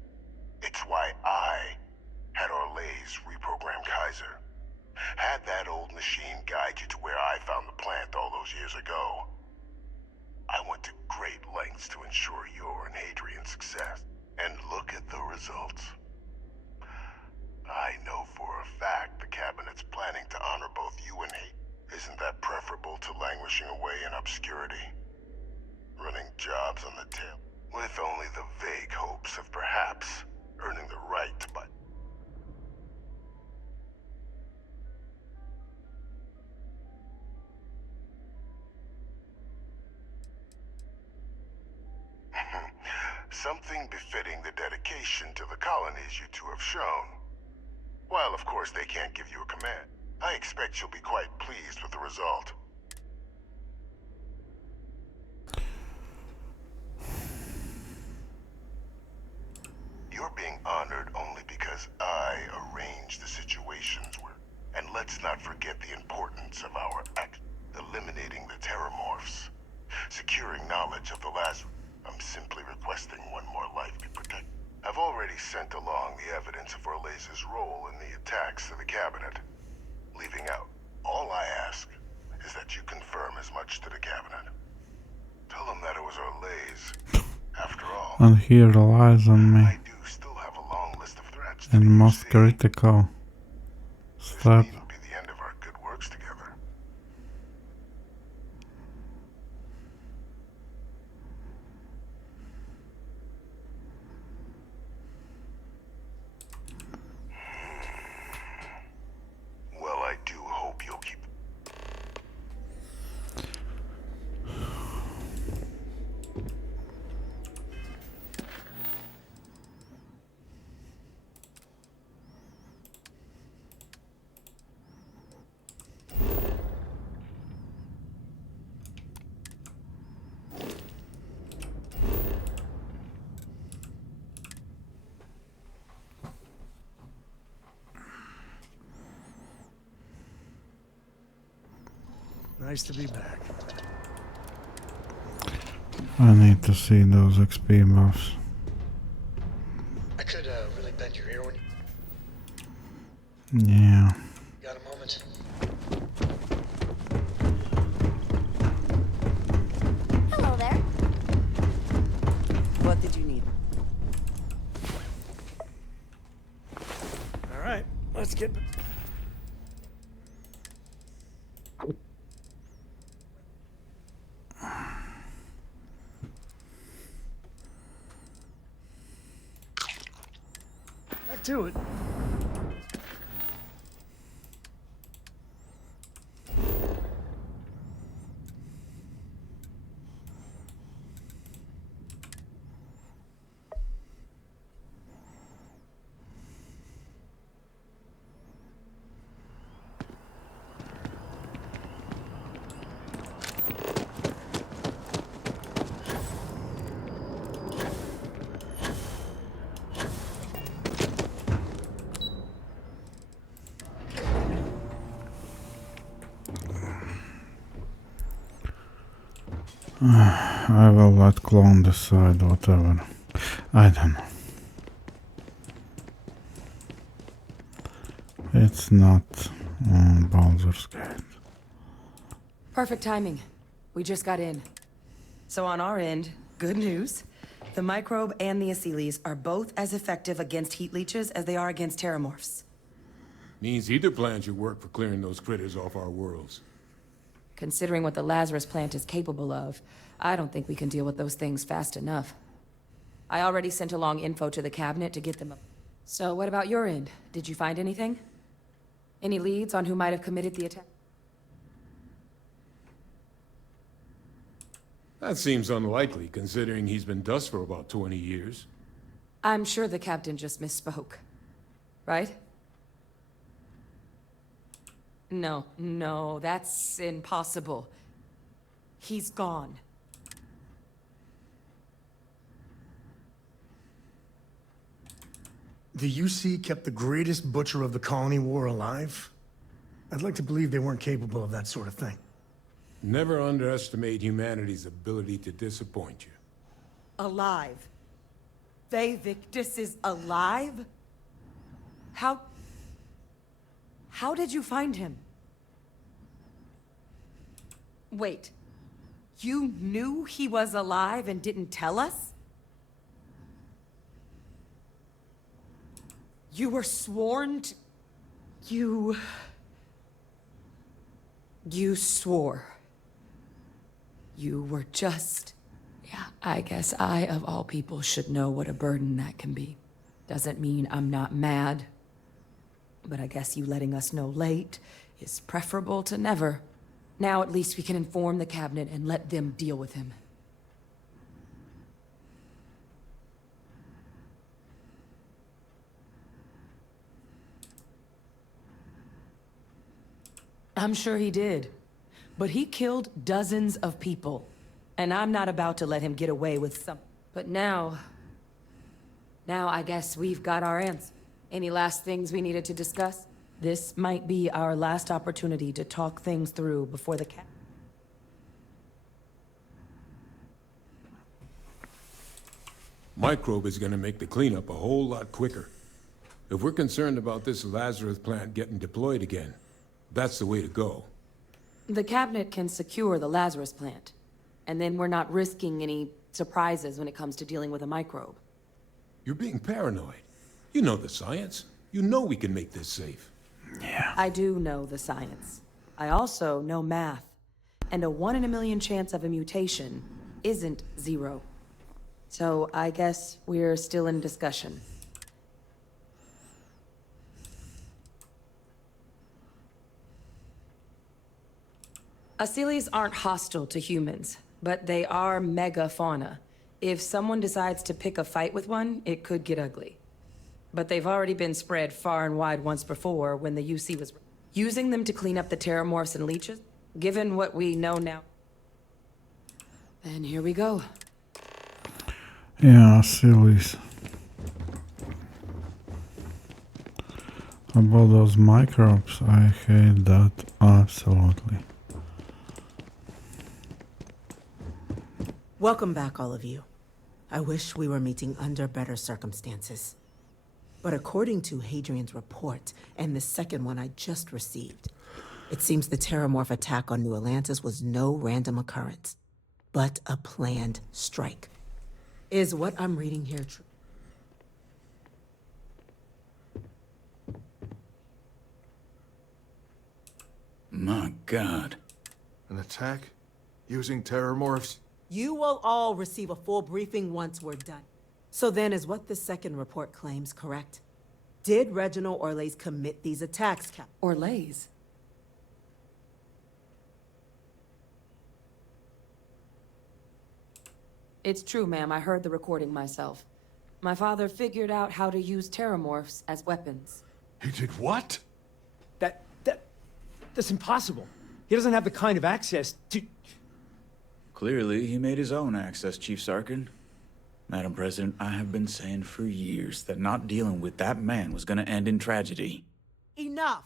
It's why I had Orleans reprogram Kaiser. Had that old machine guide you to where I found the plant all those years ago. I went to great lengths to ensure your and Hadrian's success. And look at the results. I know for a fact the Cabinet's planning to honor both you and Hadrian. Isn't that preferable to languishing away in obscurity? Running jobs on the tail, with only the vague hopes of perhaps earning the right to buy. Something befitting the dedication to the colonies you two have shown. While of course they can't give you a command, I expect you'll be quite pleased with the result. You're being honored only because I arranged the situations where... And let's not forget the importance of our act, eliminating the terramorphs, securing knowledge of the last... I'm simply requesting one more life be protected. I've already sent along the evidence of Orleans' role in the attacks to the Cabinet. Leaving out, all I ask is that you confirm as much to the Cabinet. Tell them that it was Orleans, after all. And he relies on me. I do still have a long list of threats. And most critical step. This be the end of our good works together. Well, I do hope you'll keep... Nice to be back. I need to see those XP buffs. I could really bend your ear when Yeah. you got a moment. Hello there. What did you need? All right, let's get... back to it. I will let clone decide whatever. I don't know. It's not Baldur's Gate. Perfect timing. We just got in. So on our end, good news. The microbe and the Aceles are both as effective against heat leeches as they are against terramorphs. Means either plan should work for clearing those critters off our worlds. Considering what the Lazarus plant is capable of, I don't think we can deal with those things fast enough. I already sent along info to the cabinet to get them up. So what about your end? Did you find anything? Any leads on who might have committed the attack? That seems unlikely, considering he's been dust for about 20 years. I'm sure the captain just misspoke. Right? No, that's impossible. He's gone. The UC kept the greatest butcher of the colony war alive? I'd like to believe they weren't capable of that sort of thing. Never underestimate humanity's ability to disappoint you. Alive. Victus is alive? How did you find him? Wait. You knew he was alive and didn't tell us? You were sworn to... You swore. You were just... Yeah, I guess I, of all people, should know what a burden that can be. Doesn't mean I'm not mad. But I guess you letting us know late is preferable to never. Now at least we can inform the cabinet and let them deal with him. I'm sure he did. But he killed dozens of people. And I'm not about to let him get away with some... But now I guess we've got our answer. Any last things we needed to discuss? This might be our last opportunity to talk things through before the cap... Microbe is gonna make the cleanup a whole lot quicker. If we're concerned about this Lazarus plant getting deployed again, that's the way to go. The cabinet can secure the Lazarus plant. And then we're not risking any surprises when it comes to dealing with a microbe. You're being paranoid. You know the science. You know we can make this safe. Yeah. I do know the science. I also know math. And a 1 in a million chance of a mutation isn't 0. So I guess we're still in discussion. Aceles aren't hostile to humans, but they are megafauna. If someone decides to pick a fight with one, it could get ugly. But they've already been spread far and wide once before when the UC was using them to clean up the terramorphs and leeches. Given what we know now, then here we go. Yeah, Aceles. About those microbes, I hate that absolutely. Welcome back, all of you. I wish we were meeting under better circumstances. But according to Hadrian's report, and the second one I just received, it seems the Terramorph attack on New Atlantis was no random occurrence, but a planned strike. Is what I'm reading here true? My God. An attack? Using terramorphs? You will all receive a full briefing once we're done. So then, is what the second report claims correct? Did Reginald Orlays commit these attacks, Cap? Orlays? It's true, ma'am. I heard the recording myself. My father figured out how to use terramorphs as weapons. He did what? That's impossible. He doesn't have the kind of access to... Clearly, he made his own access, Chief Sarkin. Madam President, I have been saying for years that not dealing with that man was gonna end in tragedy. Enough!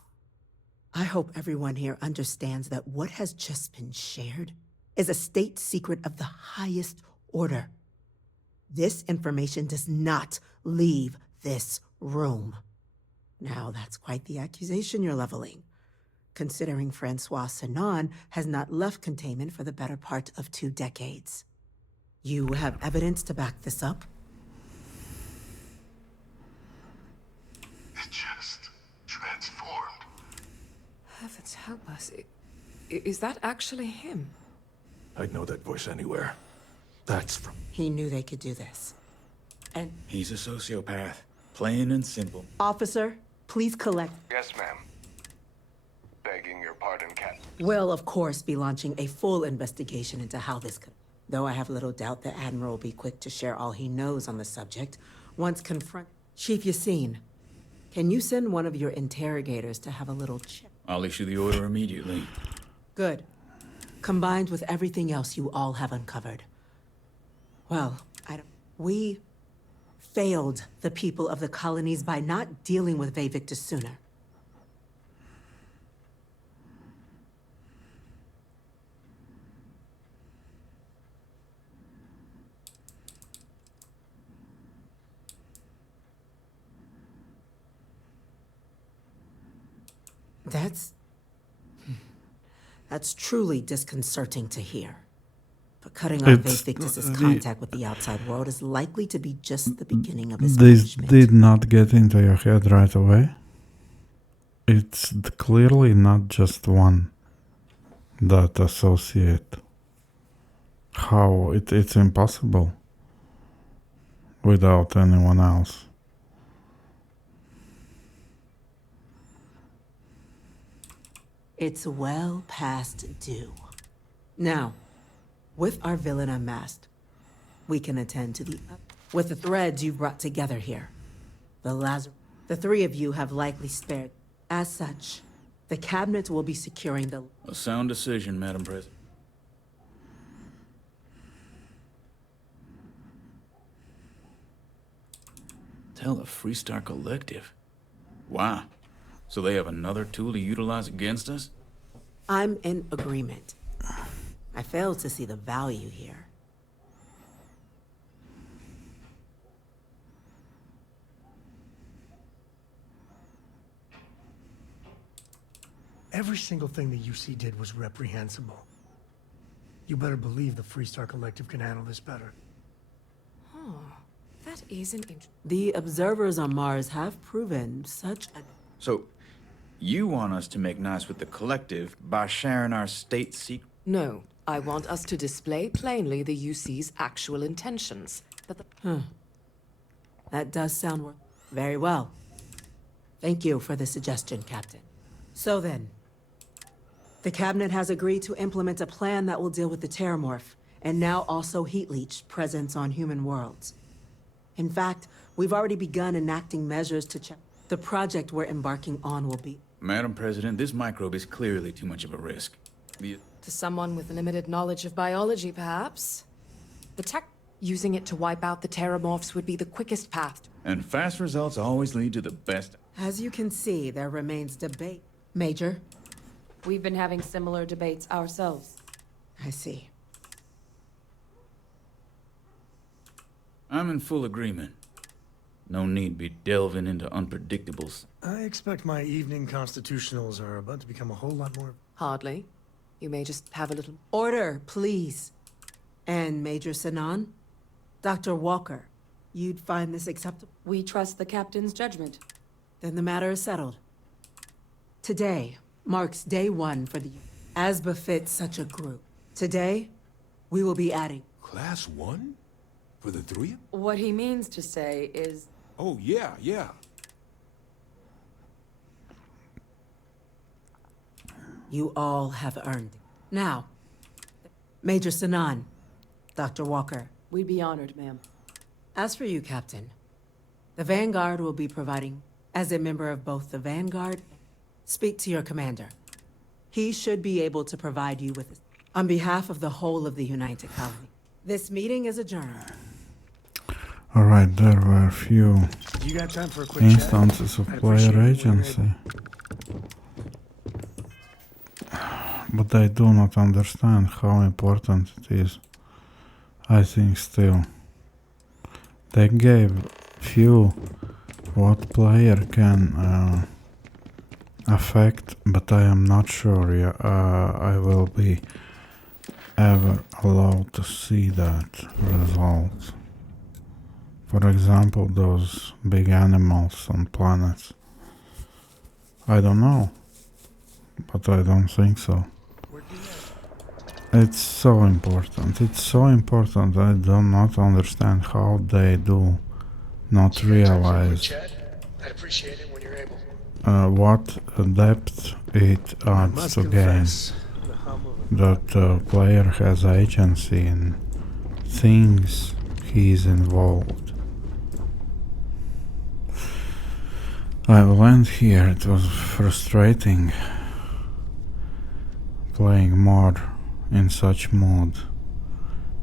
I hope everyone here understands that what has just been shared is a state secret of the highest order. This information does not leave this room. Now, that's quite the accusation you're leveling, considering Francois Sanon has not left containment for the better part of 2 decades. You have evidence to back this up? It just transformed. Heavens help us. Is that actually him? I'd know that voice anywhere. That's from... He knew they could do this. And... He's a sociopath. Plain and simple. Officer, please collect... Yes, ma'am. Begging your pardon, Captain. We'll, of course, be launching a full investigation into how this could... Though I have little doubt the Admiral will be quick to share all he knows on the subject once confront... Chief Yassine, can you send one of your interrogators to have a little check? I'll issue the order immediately. Good. Combined with everything else you all have uncovered. Well, we failed the people of the colonies by not dealing with Vevictus sooner. That's truly disconcerting to hear. But cutting off Vevictus's contact with the outside world is likely to be just the beginning of his punishment. This did not get into your head right away. It's clearly not just one that associate. How it's impossible without anyone else. It's well past due. Now, with our villain unmasked, we can attend to with the threads you've brought together here. The three of you have likely spared. As such, the cabinet will be securing the... A sound decision, Madam President. Tell the Freestar Collective. Wow. So they have another tool to utilize against us? I'm in agreement. I fail to see the value here. Every single thing the UC did was reprehensible. You better believe the Freestar Collective can handle this better. Oh, that is an interesting... The observers on Mars have proven such a... So, you want us to make nice with the Collective by sharing our state secret? No, I want us to display plainly the UC's actual intentions. That does sound very well. Thank you for the suggestion, Captain. So then, the Cabinet has agreed to implement a plan that will deal with the Terramorph, and now also Heat Leech presence on human worlds. In fact, we've already begun enacting measures to check. The project we're embarking on will be... Madam President, this microbe is clearly too much of a risk. To someone with limited knowledge of biology, perhaps. The tech using it to wipe out the Terramorphs would be the quickest path. And fast results always lead to the best. As you can see, there remains debate. Major? We've been having similar debates ourselves. I see. I'm in full agreement. No need be delving into unpredictables. I expect my evening constitutionals are about to become a whole lot more... Hardly. You may just have a little... Order, please. And Major Sanon? Dr. Walker, you'd find this acceptable? We trust the captain's judgment. Then the matter is settled. Today marks day one for the... As befits such a group. Today, we will be adding... Class 1? For the three of them? What he means to say is... Oh, yeah. You all have earned it. Now, Major Sanon, Dr. Walker. We'd be honored, ma'am. As for you, Captain, the Vanguard will be providing, as a member of both the Vanguard, speak to your commander. He should be able to provide you with, on behalf of the whole of the United Colony. This meeting is adjourned. Alright, there were a few You got time for a quick instances chat? of player agency. But I do not understand how important it is. I think still. They gave few what player can affect, but I am not sure I will be ever allowed to see that result. For example, those big animals on planets. I don't know, but I don't think so. It's so important. It's so important. I do not understand how they do not realize I'd appreciate it when you're able. what depth it adds to game. That the player has agency in things he's involved. I will end here. It was frustrating playing more in such mode.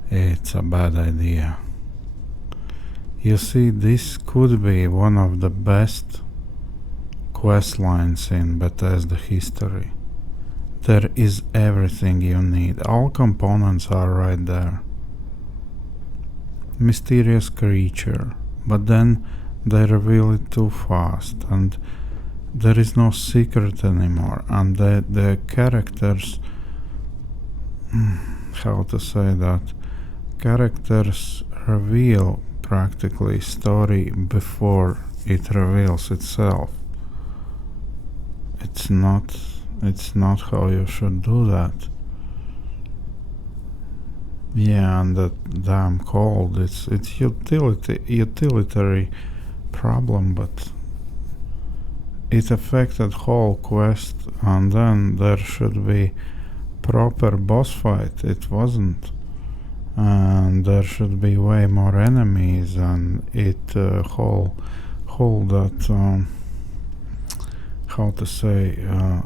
It's a bad idea. You see, this could be one of the best quest lines in Bethesda history. There is everything you need. All components are right there. Mysterious creature, but then they reveal it too fast, and there is no secret anymore, and the characters, how to say that, characters reveal practically story before it reveals itself. It's not how you should do that. Yeah, and that damn cold, it's utilitary problem, but it affected whole quest, and then there should be proper boss fight. It wasn't, and there should be way more enemies, and it whole that how to say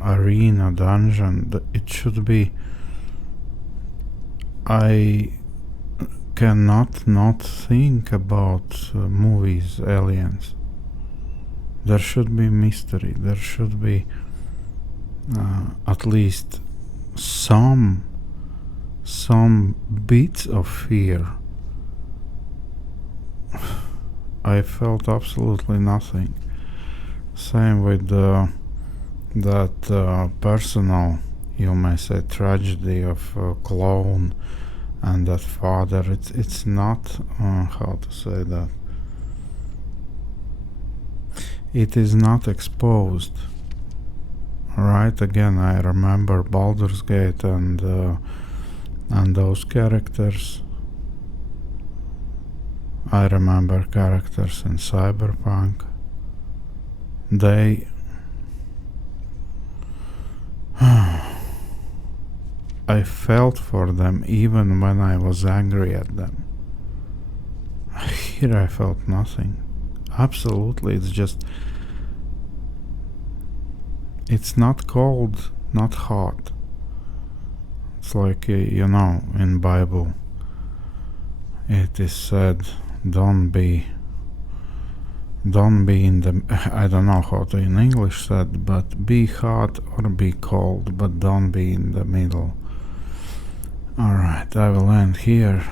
arena dungeon. It should be. I cannot not think about movies, aliens. There should be mystery. There should be at least some bits of fear. I felt absolutely nothing. Same with that personal, you may say, tragedy of clone and that father. It's not how to say that. It is not exposed. Right, again, I remember Baldur's Gate and those characters. I remember characters in Cyberpunk. They I felt for them even when I was angry at them. Here I felt nothing. Absolutely, it's just, it's not cold, not hot. It's like, you know, in Bible it is said, don't be in the, I don't know how to in English said, but be hot or be cold, but don't be in the middle. Alright, I will end here.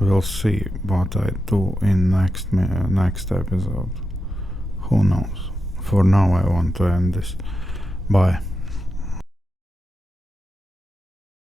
We'll see what I do in next episode. Who knows? For now I want to end this. Bye.